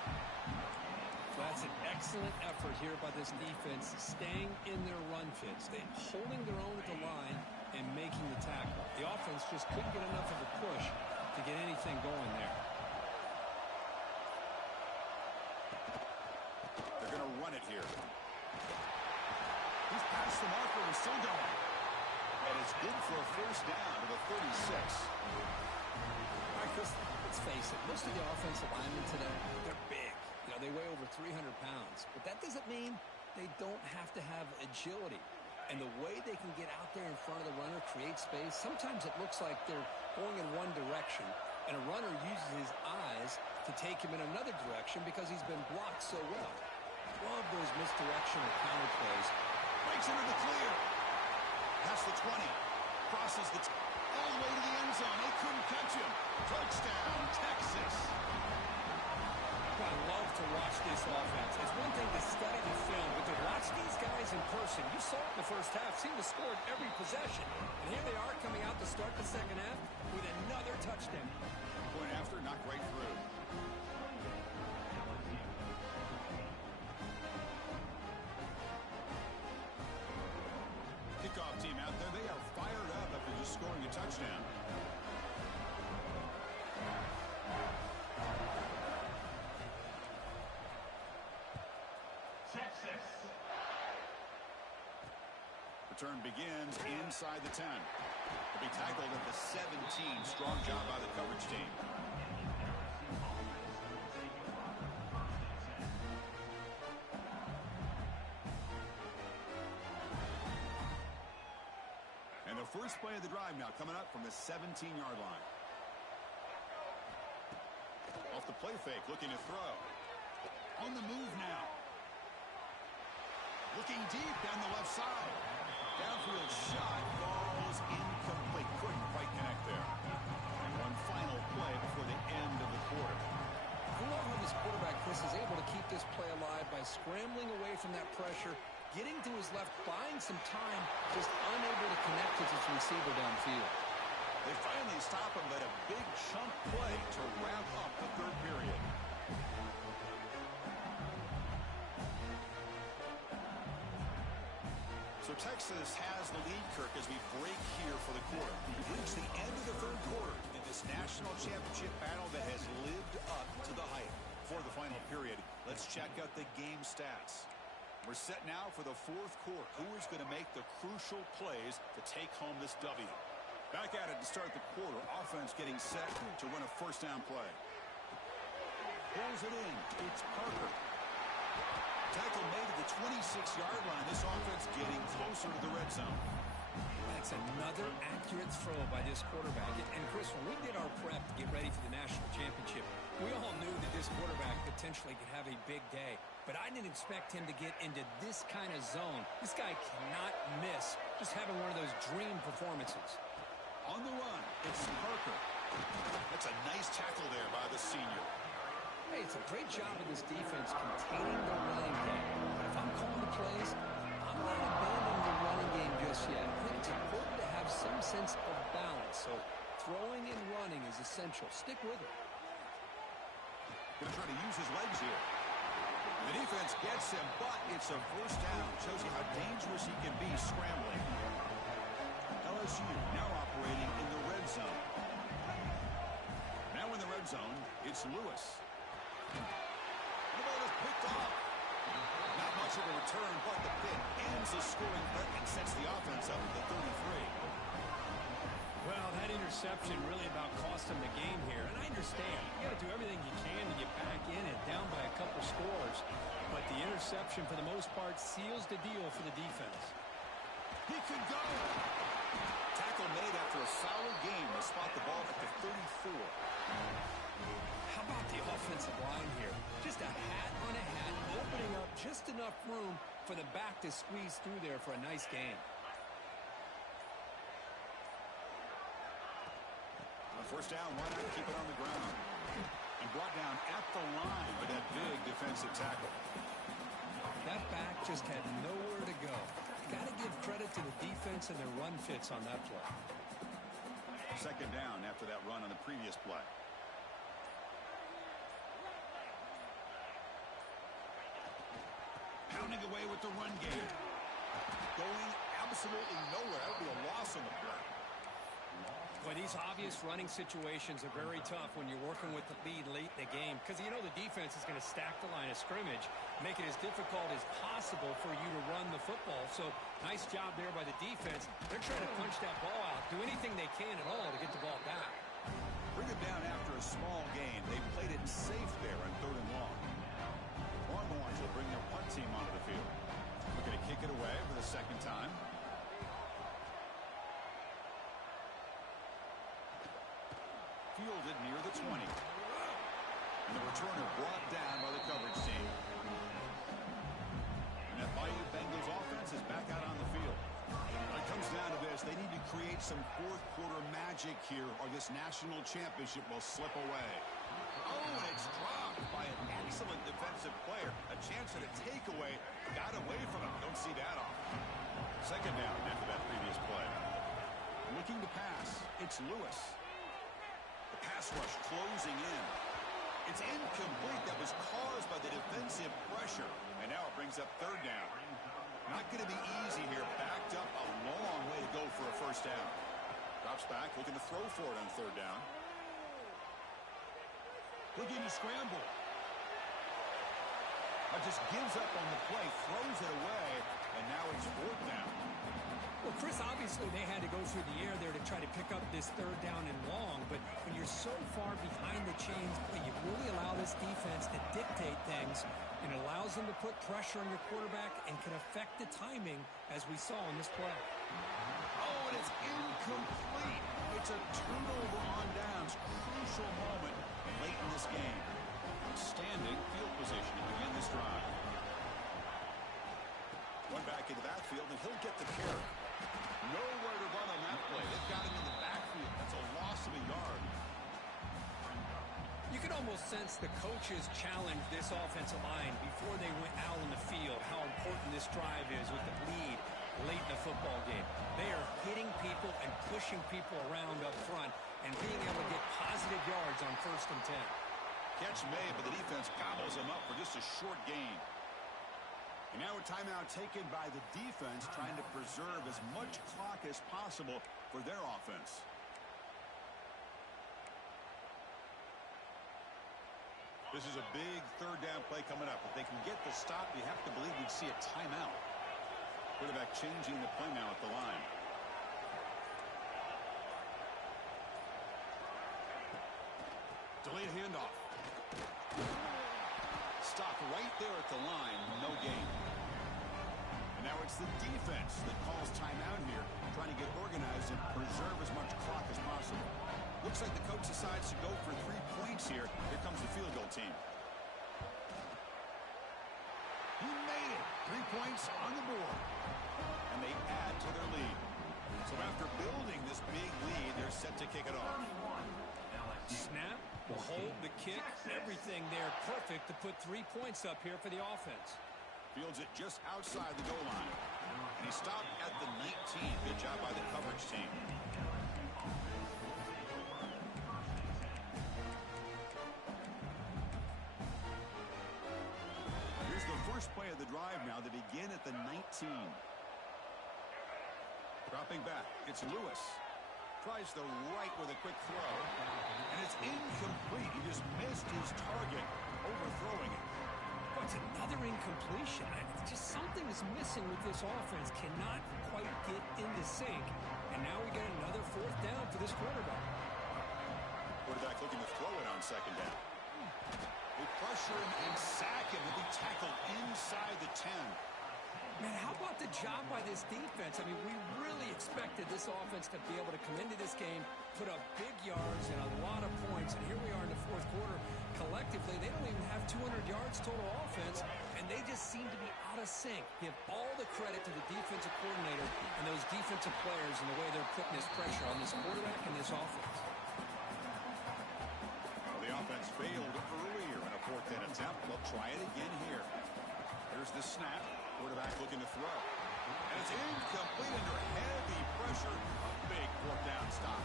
That's an excellent effort here by this defense, staying in their run fits, holding their own at the line and making the tackle. The offense just couldn't get enough of a push to get anything going there. They're going to run it here. He's past the marker and still going. And it's good for a first down to the 36. All right, Chris, let's face it. Most of the offensive linemen today, they're big. You know, they weigh over 300 pounds. But that doesn't mean they don't have to have agility. And the way they can get out there in front of the runner, create space, sometimes it looks like they're going in one direction, and a runner uses his eyes to take him in another direction because he's been blocked so well. Love those misdirectional counter plays. Breaks into the clear. Past the 20. Crosses the all the way to the end zone. They couldn't catch him. Touchdown, Texas. I love to watch this offense. It's one thing to study the film, but to watch these guys in person, you saw it in the first half, seemed to score at every possession. And here they are coming out to start the second half with another touchdown. Point after, knocked right through. Kickoff team out there, they are fired up after just scoring a touchdown. Return begins inside the 10. He'll be tackled at the 17. Strong job by the coverage team. And the first play of the drive now coming up from the 17-yard line. Off the play fake, looking to throw. On the move now. Looking deep down the left side. Downfield shot falls incomplete. Couldn't quite connect there. And one final play before the end of the quarter. I love how this quarterback, Chris, is able to keep this play alive by scrambling away from that pressure, getting to his left, buying some time, just unable to connect with his receiver downfield. They finally stop him, but a big chunk play to wrap up the third period. So Texas has the lead, Kirk, as we break here for the quarter. We've reached the end of the third quarter in this national championship battle that has lived up to the hype. For the final period, let's check out the game stats. We're set now for the fourth quarter. Who is going to make the crucial plays to take home this W? Back at it to start the quarter. Offense getting set to run a first down play. Pulls it in. It's Parker. Tackle made at the 26-yard line. This offense getting closer to the red zone. That's another accurate throw by this quarterback. And Chris, when we did our prep to get ready for the national championship, we all knew that this quarterback potentially could have a big day. But I didn't expect him to get into this kind of zone. This guy cannot miss just having one of those dream performances. On the run, it's Parker. That's a nice tackle there by the senior. Hey, it's a great job of this defense containing the running game. But if I'm calling the plays, I'm not abandoning the running game just yet. I think it's important to have some sense of balance. So throwing and running is essential. Stick with it. Going to try to use his legs here. The defense gets him, but it's a first down. Shows you how dangerous he can be scrambling. LSU now operating in the red zone. Now in the red zone, it's Lewis. The ball is picked off. Not much of a return, but the pick ends the scoring threat and sets the offense up at the 33. Well, that interception really about cost him the game here. And I understand. You got to do everything you can to get back in it, down by a couple scores. But the interception, for the most part, seals the deal for the defense. He could go. Tackle made after a solid game to spot the ball at the 34. How about the offensive line here? Just a hat on a hat, opening up just enough room for the back to squeeze through there for a nice gain. First down, why not keep it on the ground? And brought down at the line with that big defensive tackle. That back just had nowhere to go. Got to give credit to the defense and their run fits on that play. Second down after that run on the previous play. Pounding away with the run game. Going absolutely nowhere. That would be a loss on the play. Well, these obvious running situations are very tough when you're working with the lead late in the game because you know the defense is going to stack the line of scrimmage, make it as difficult as possible for you to run the football. So nice job there by the defense. They're trying to punch that ball out, do anything they can at all to get the ball back. Bring it down after a small gain. They played it safe there on third and long. Longhorns will bring their punt team onto the field. We're going to kick it away for the second time. Fielded near the 20. And the returner brought down by the coverage team. And that Bayou Bengals offense is back out on the field. When it comes down to this, they need to create some fourth quarter magic here or this national championship will slip away. Oh, and it's dropped by an excellent defensive player. A chance at a takeaway. Got away from him. Don't see that often. Second down after that previous play. Looking to pass. It's Lewis. The pass rush closing in. It's incomplete. That was caused by the defensive pressure. And now it brings up third down. Not going to be easy here. Backed up a long way to go for a first down. Drops back, looking to throw for it on third down. Looking to scramble. Just gives up on the play, throws it away, and now it's fourth down. Well, Chris, obviously they had to go through the air there to try to pick up this third down and long, but when you're so far behind the chains, you really allow this defense to dictate things, and it allows them to put pressure on your quarterback and can affect the timing, as we saw in this play. Oh, and it's incomplete. It's a turnover on downs. Crucial moment late in this game. almost sense the coaches challenged this offensive line before they went out on the field, how important this drive is with the lead late in the football game. They are hitting people and pushing people around up front and being able to get positive yards on 1st and 10. Catch made, but the defense gobbles them up for just a short gain. And now a timeout taken by the defense, trying to preserve as much clock as possible for their offense. This is a big 3rd down play coming up. If they can get the stop, you have to believe we'd see a timeout. Quarterback changing the play now at the line. Delayed handoff. Stop right there at the line. No gain. And now it's the defense that calls timeout here, trying to get organized and preserve as much clock as possible. Looks like the coach decides to go for 3 points here. Here comes the field goal team. He made it. 3 points on the board. And they add to their lead. So after building this big lead, they're set to kick it off. Snap, hold, the kick, everything there perfect to put 3 points up here for the offense. Fields it just outside the goal line. And he stopped at the 19. Good job by the coverage team. Here's the first play of the drive now. They begin at the 19. Dropping back. It's Lewis. Tries the right with a quick throw. And it's incomplete. He just missed his target, overthrowing it. It's another incompletion. Just something is missing with this offense. Cannot quite get into sync. And now we get another 4th down for this quarterback. Quarterback looking to throw it on 2nd down. They pressure him and sack him. He'll be tackled inside the 10. Man, how about the job by this defense? I mean, we really expected this offense to be able to come into this game, put up big yards and a lot of points, and here we are in the 4th quarter. Collectively, they don't even have 200 yards total offense, and they just seem to be out of sync. Give all the credit to the defensive coordinator and those defensive players and the way they're putting this pressure on this quarterback and this offense. Well, the offense failed earlier in a 4th down attempt. They'll try it again here. Here's the snap. Quarterback looking to throw. And it's incomplete under heavy pressure. A big 4th down stop.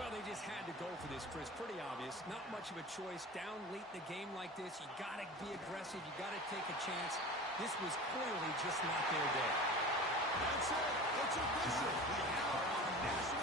Well, they just had to go for this, Chris. Pretty obvious. Not much of a choice. Down late in the game like this, you got to be aggressive. You got to take a chance. This was clearly just not their day. That's it. It's official. We have our national